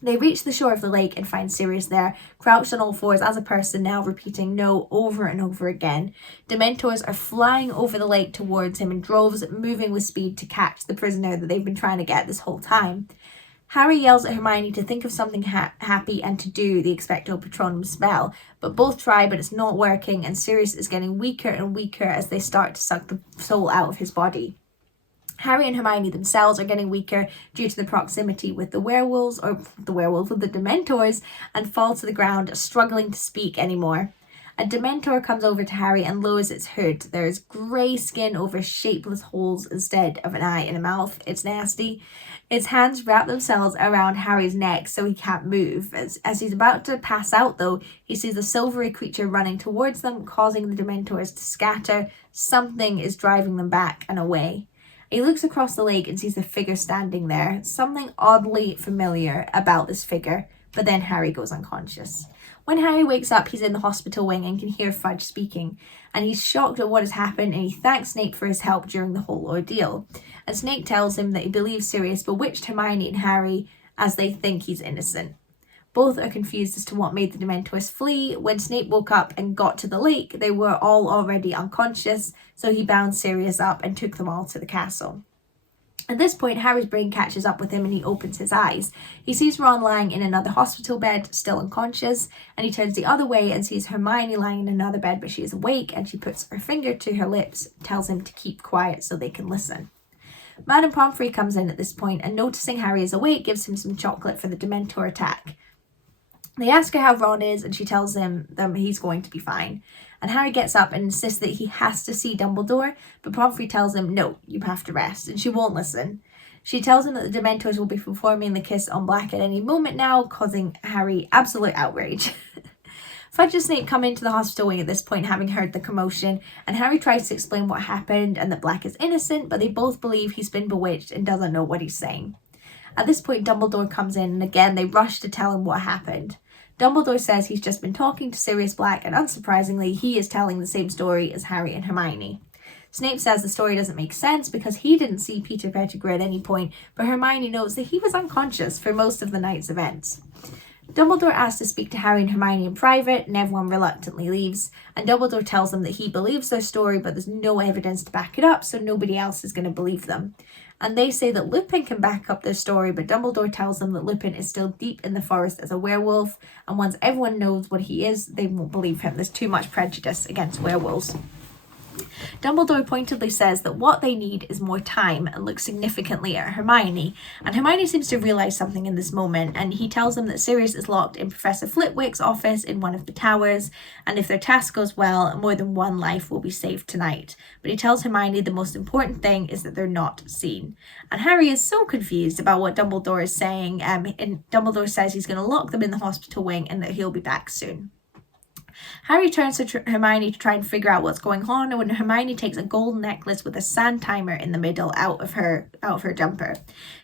They reach the shore of the lake and find Sirius there, crouched on all fours as a person now, repeating no over and over again. Dementors are flying over the lake towards him in droves, moving with speed to catch the prisoner that they've been trying to get this whole time. Harry yells at Hermione to think of something happy and to do the Expecto Patronum spell, but both try, but it's not working, and Sirius is getting weaker and weaker as they start to suck the soul out of his body. Harry and Hermione themselves are getting weaker due to the proximity with the werewolves, with the Dementors, and fall to the ground, struggling to speak anymore. A Dementor comes over to Harry and lowers its hood. There is grey skin over shapeless holes instead of an eye and a mouth. It's nasty. Its hands wrap themselves around Harry's neck so he can't move. As he's about to pass out though, he sees a silvery creature running towards them, causing the Dementors to scatter. Something is driving them back and away. He looks across the lake and sees a figure standing there. Something oddly familiar about this figure, but then Harry goes unconscious. When Harry wakes up, he's in the hospital wing and can hear Fudge speaking, and he's shocked at what has happened and he thanks Snape for his help during the whole ordeal. And Snape tells him that he believes Sirius bewitched Hermione and Harry as they think he's innocent. Both are confused as to what made the Dementors flee. When Snape woke up and got to the lake, they were all already unconscious, so he bound Sirius up and took them all to the castle. At this point, Harry's brain catches up with him and he opens his eyes. He sees Ron lying in another hospital bed, still unconscious, and he turns the other way and sees Hermione lying in another bed, but she is awake and she puts her finger to her lips, tells him to keep quiet so they can listen. Madame Pomfrey comes in at this point and noticing Harry is awake, gives him some chocolate for the Dementor attack. They ask her how Ron is and she tells them he's going to be fine. And Harry gets up and insists that he has to see Dumbledore, but Pomfrey tells him, no, you have to rest, and she won't listen. She tells him that the Dementors will be performing the kiss on Black at any moment now, causing Harry absolute outrage. Fudge and Snape come into the hospital wing at this point, having heard the commotion, and Harry tries to explain what happened and that Black is innocent, but they both believe he's been bewitched and doesn't know what he's saying. At this point, Dumbledore comes in, and again they rush to tell him what happened. Dumbledore says he's just been talking to Sirius Black, and unsurprisingly, he is telling the same story as Harry and Hermione. Snape says the story doesn't make sense because he didn't see Peter Pettigrew at any point, but Hermione notes that he was unconscious for most of the night's events. Dumbledore asks to speak to Harry and Hermione in private, and everyone reluctantly leaves, and Dumbledore tells them that he believes their story, but there's no evidence to back it up, so nobody else is going to believe them. And they say that Lupin can back up their story, but Dumbledore tells them that Lupin is still deep in the forest as a werewolf, and once everyone knows what he is, they won't believe him. There's too much prejudice against werewolves. Dumbledore pointedly says that what they need is more time and looks significantly at Hermione, and Hermione seems to realise something in this moment, and he tells them that Sirius is locked in Professor Flitwick's office in one of the towers, and if their task goes well, more than one life will be saved tonight. But he tells Hermione the most important thing is that they're not seen. And Harry is so confused about what Dumbledore is saying, and Dumbledore says he's going to lock them in the hospital wing and that he'll be back soon. Harry turns to Hermione to try and figure out what's going on, and when Hermione takes a gold necklace with a sand timer in the middle out of her jumper.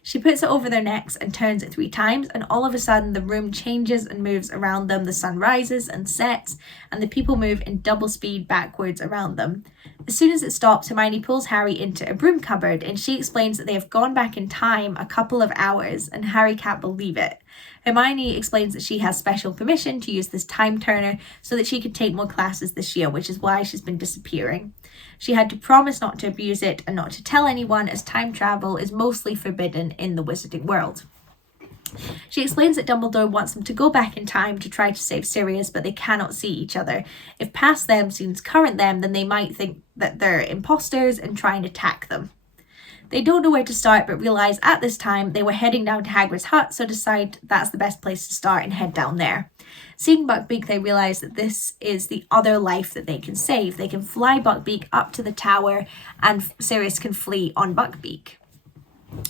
She puts it over their necks and turns it 3 times, and all of a sudden the room changes and moves around them. The sun rises and sets, and the people move in double speed backwards around them. As soon as it stops, Hermione pulls Harry into a broom cupboard, and she explains that they have gone back in time a couple of hours, and Harry can't believe it. Hermione explains that she has special permission to use this time turner so that she could take more classes this year, which is why she's been disappearing. She had to promise not to abuse it and not to tell anyone, as time travel is mostly forbidden in the wizarding world. She explains that Dumbledore wants them to go back in time to try to save Sirius, but they cannot see each other. If past them seems current them, then they might think that they're imposters and try and attack them. They don't know where to start, but realise at this time they were heading down to Hagrid's hut, so decide that's the best place to start and head down there. Seeing Buckbeak, they realise that this is the other life that they can save. They can fly Buckbeak up to the tower, and Sirius can flee on Buckbeak.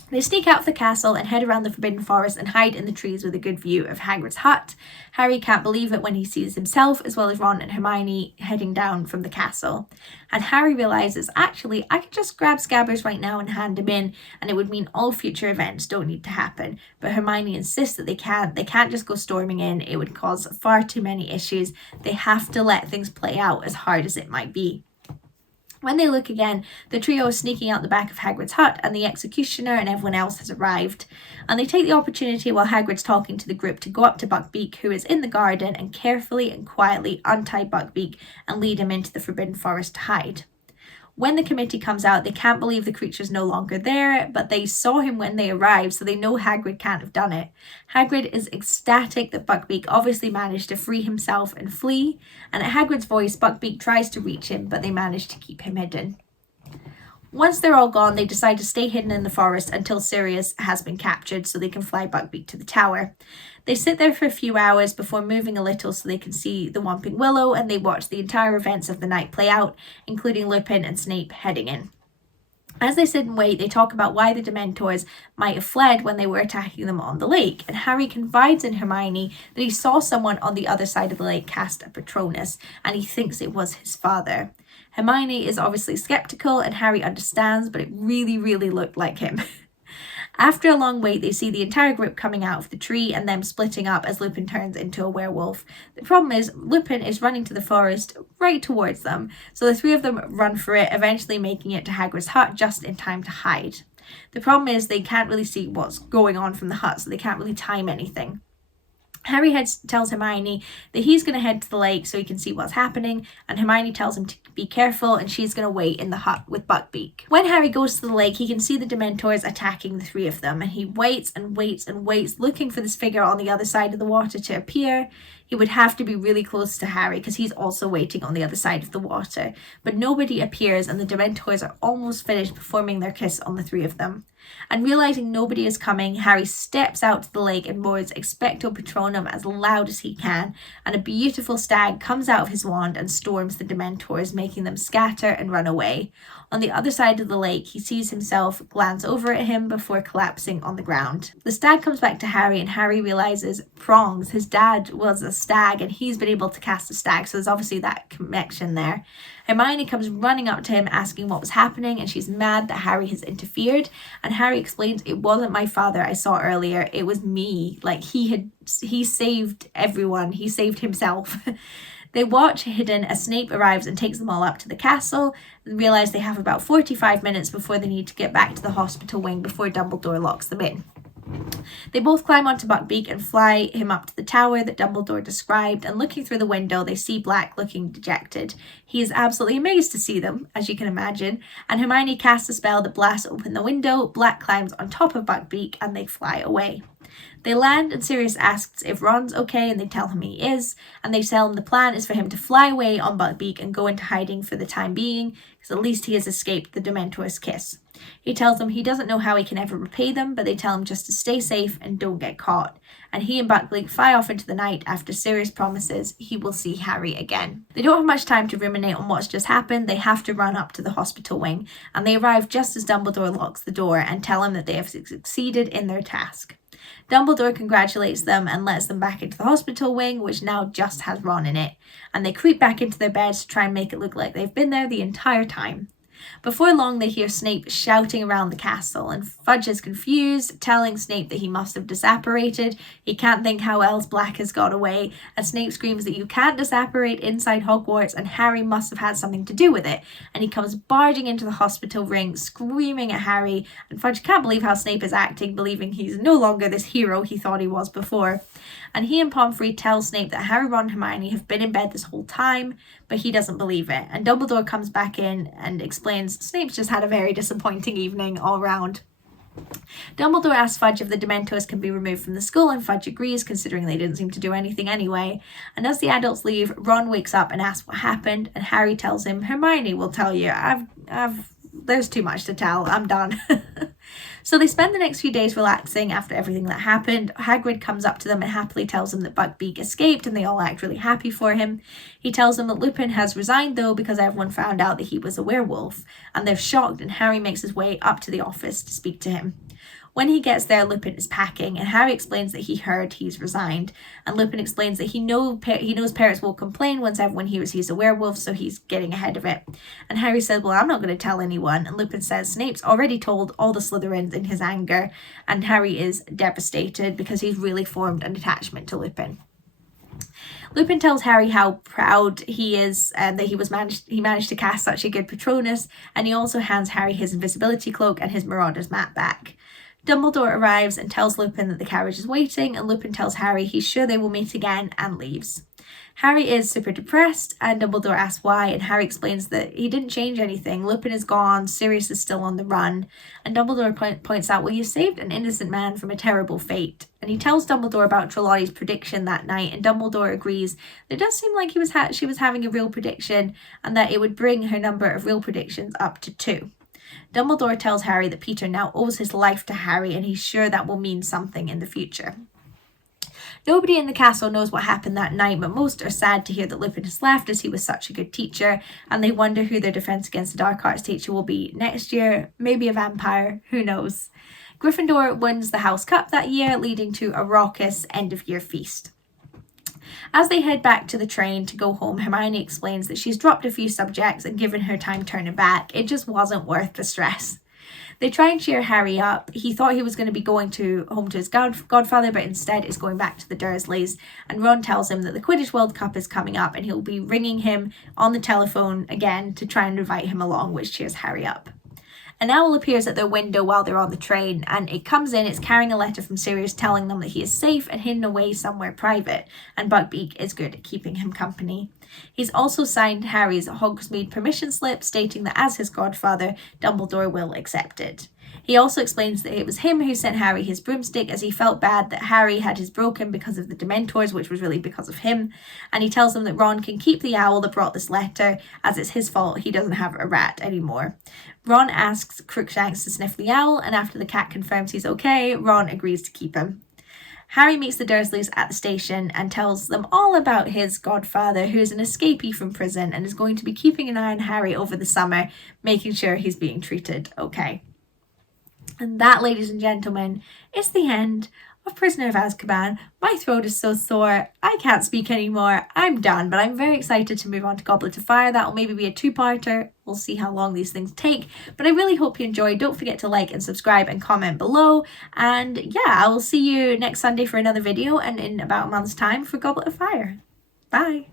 They sneak out of the castle and head around the Forbidden Forest and hide in the trees with a good view of Hagrid's hut. Harry can't believe it when he sees himself, as well as Ron and Hermione, heading down from the castle. And Harry realises, actually, I could just grab Scabbers right now and hand him in, and it would mean all future events don't need to happen. But Hermione insists that they can't. They can't just go storming in. It would cause far too many issues. They have to let things play out, as hard as it might be. When they look again, the trio is sneaking out the back of Hagrid's hut, and the executioner and everyone else has arrived. And they take the opportunity while Hagrid's talking to the group to go up to Buckbeak, who is in the garden, and carefully and quietly untie Buckbeak and lead him into the Forbidden Forest to hide. When the committee comes out, they can't believe the creature's no longer there, but they saw him when they arrived, so they know Hagrid can't have done it. Hagrid is ecstatic that Buckbeak obviously managed to free himself and flee, and at Hagrid's voice, Buckbeak tries to reach him, but they manage to keep him hidden. Once they're all gone, they decide to stay hidden in the forest until Sirius has been captured so they can fly Buckbeak to the tower. They sit there for a few hours before moving a little so they can see the Whomping Willow, and they watch the entire events of the night play out, including Lupin and Snape heading in. As they sit and wait, they talk about why the Dementors might have fled when they were attacking them on the lake, and Harry confides in Hermione that he saw someone on the other side of the lake cast a Patronus, and he thinks it was his father. Hermione is obviously skeptical, and Harry understands, but it really, really looked like him. After a long wait, they see the entire group coming out of the tree and them splitting up as Lupin turns into a werewolf. The problem is, Lupin is running to the forest right towards them, so the 3 of them run for it, eventually making it to Hagrid's hut just in time to hide. The problem is they can't really see what's going on from the hut, so they can't really time anything. Harry tells Hermione that he's going to head to the lake so he can see what's happening, and Hermione tells him to be careful, and she's going to wait in the hut with Buckbeak. When Harry goes to the lake, he can see the Dementors attacking the 3 of them, and he waits and waits and waits, looking for this figure on the other side of the water to appear. He would have to be really close to Harry because he's also waiting on the other side of the water. But nobody appears, and the Dementors are almost finished performing their kiss on the three of them. And realizing nobody is coming, Harry steps out to the lake and roars Expecto Patronum as loud as he can, and a beautiful stag comes out of his wand and storms the Dementors, making them scatter and run away. On the other side of the lake, he sees himself glance over at him before collapsing on the ground. The stag comes back to Harry, and Harry realizes prongs. His dad was a stag, and he's been able to cast a stag, so there's obviously that connection there. Hermione comes running up to him asking what was happening, and she's mad that Harry has interfered, and Harry explains, it wasn't my father I saw earlier, it was me. Like, he saved everyone, he saved himself. They watch hidden as Snape arrives and takes them all up to the castle, and realise they have about 45 minutes before they need to get back to the hospital wing before Dumbledore locks them in. They both climb onto Buckbeak and fly him up to the tower that Dumbledore described, and looking through the window they see Black looking dejected. He is absolutely amazed to see them, as you can imagine, and Hermione casts a spell that blasts open the window. Black climbs on top of Buckbeak and they fly away. They land, and Sirius asks if Ron's okay, and they tell him he is, and they tell him the plan is for him to fly away on Buckbeak and go into hiding for the time being, because at least he has escaped the Dementor's kiss. He tells them he doesn't know how he can ever repay them, but they tell him just to stay safe and don't get caught. And he and Buckbeak fly off into the night after Sirius promises he will see Harry again. They don't have much time to ruminate on what's just happened. They have to run up to the hospital wing, and they arrive just as Dumbledore locks the door and tell him that they have succeeded in their task. Dumbledore congratulates them and lets them back into the hospital wing, which now just has Ron in it, and they creep back into their beds to try and make it look like they've been there the entire time. Before long, they hear Snape shouting around the castle, and Fudge is confused, telling Snape that he must have disapparated. He can't think how else Black has got away, and Snape screams that you can't disapparate inside Hogwarts, and Harry must have had something to do with it. And he comes barging into the hospital ring, screaming at Harry, and Fudge can't believe how Snape is acting, believing he's no longer this hero he thought he was before. And he and Pomfrey tell Snape that Harry, Ron, and Hermione have been in bed this whole time, but he doesn't believe it. And Dumbledore comes back in and explains Snape's just had a very disappointing evening all round. Dumbledore asks Fudge if the Dementors can be removed from the school, and Fudge agrees, considering they didn't seem to do anything anyway. And as the adults leave, Ron wakes up and asks what happened, and Harry tells him, Hermione will tell you. There's too much to tell. I'm done. So they spend the next few days relaxing after everything that happened. Hagrid comes up to them and happily tells them that Buckbeak escaped, and they all act really happy for him. He tells them that Lupin has resigned though because everyone found out that he was a werewolf, and they're shocked, and Harry makes his way up to the office to speak to him. When he gets there, Lupin is packing, and Harry explains that he heard he's resigned, and Lupin explains that he knows parents will complain once everyone hears he's a werewolf, so he's getting ahead of it. And Harry says, well, I'm not going to tell anyone, and Lupin says Snape's already told all the Slytherins in his anger, and Harry is devastated because he's really formed an attachment to Lupin. Lupin tells Harry how proud he is that he managed to cast such a good Patronus, and he also hands Harry his invisibility cloak and his Marauder's map back. Dumbledore arrives and tells Lupin that the carriage is waiting, and Lupin tells Harry he's sure they will meet again and leaves. Harry is super depressed, and Dumbledore asks why, and Harry explains that he didn't change anything. Lupin is gone, Sirius is still on the run, and Dumbledore points out, well, you saved an innocent man from a terrible fate. And he tells Dumbledore about Trelawney's prediction that night, and Dumbledore agrees that it does seem like she was having a real prediction, and that it would bring her number of real predictions up to 2. Dumbledore tells Harry that Peter now owes his life to Harry, and he's sure that will mean something in the future. Nobody in the castle knows what happened that night, but most are sad to hear that Lupin has left, as he was such a good teacher, and they wonder who their Defense Against the Dark Arts teacher will be next year. Maybe a vampire, who knows. Gryffindor wins the House Cup that year, leading to a raucous end-of-year feast. As they head back to the train to go home, Hermione explains that she's dropped a few subjects and given her time turning back. It just wasn't worth the stress. They try and cheer Harry up. He thought he was going to be going home to his godfather, but instead is going back to the Dursleys. And Ron tells him that the Quidditch World Cup is coming up, and he'll be ringing him on the telephone again to try and invite him along, which cheers Harry up. An owl appears at their window while they're on the train, and it comes in, it's carrying a letter from Sirius telling them that he is safe and hidden away somewhere private, and Buckbeak is good at keeping him company. He's also signed Harry's Hogsmeade permission slip, stating that as his godfather, Dumbledore will accept it. He also explains that it was him who sent Harry his broomstick, as he felt bad that Harry had his broken because of the Dementors, which was really because of him. And he tells them that Ron can keep the owl that brought this letter, as it's his fault he doesn't have a rat anymore. Ron asks Crookshanks to sniff the owl, and after the cat confirms he's okay, Ron agrees to keep him. Harry meets the Dursleys at the station and tells them all about his godfather, who is an escapee from prison and is going to be keeping an eye on Harry over the summer, making sure he's being treated okay. And that, ladies and gentlemen, is the end of Prisoner of Azkaban. My throat is so sore, I can't speak anymore. I'm done, but I'm very excited to move on to Goblet of Fire. That'll maybe be a two-parter. We'll see how long these things take, but I really hope you enjoyed. Don't forget to like and subscribe and comment below. And yeah, I will see you next Sunday for another video, and in about a month's time for Goblet of Fire. Bye!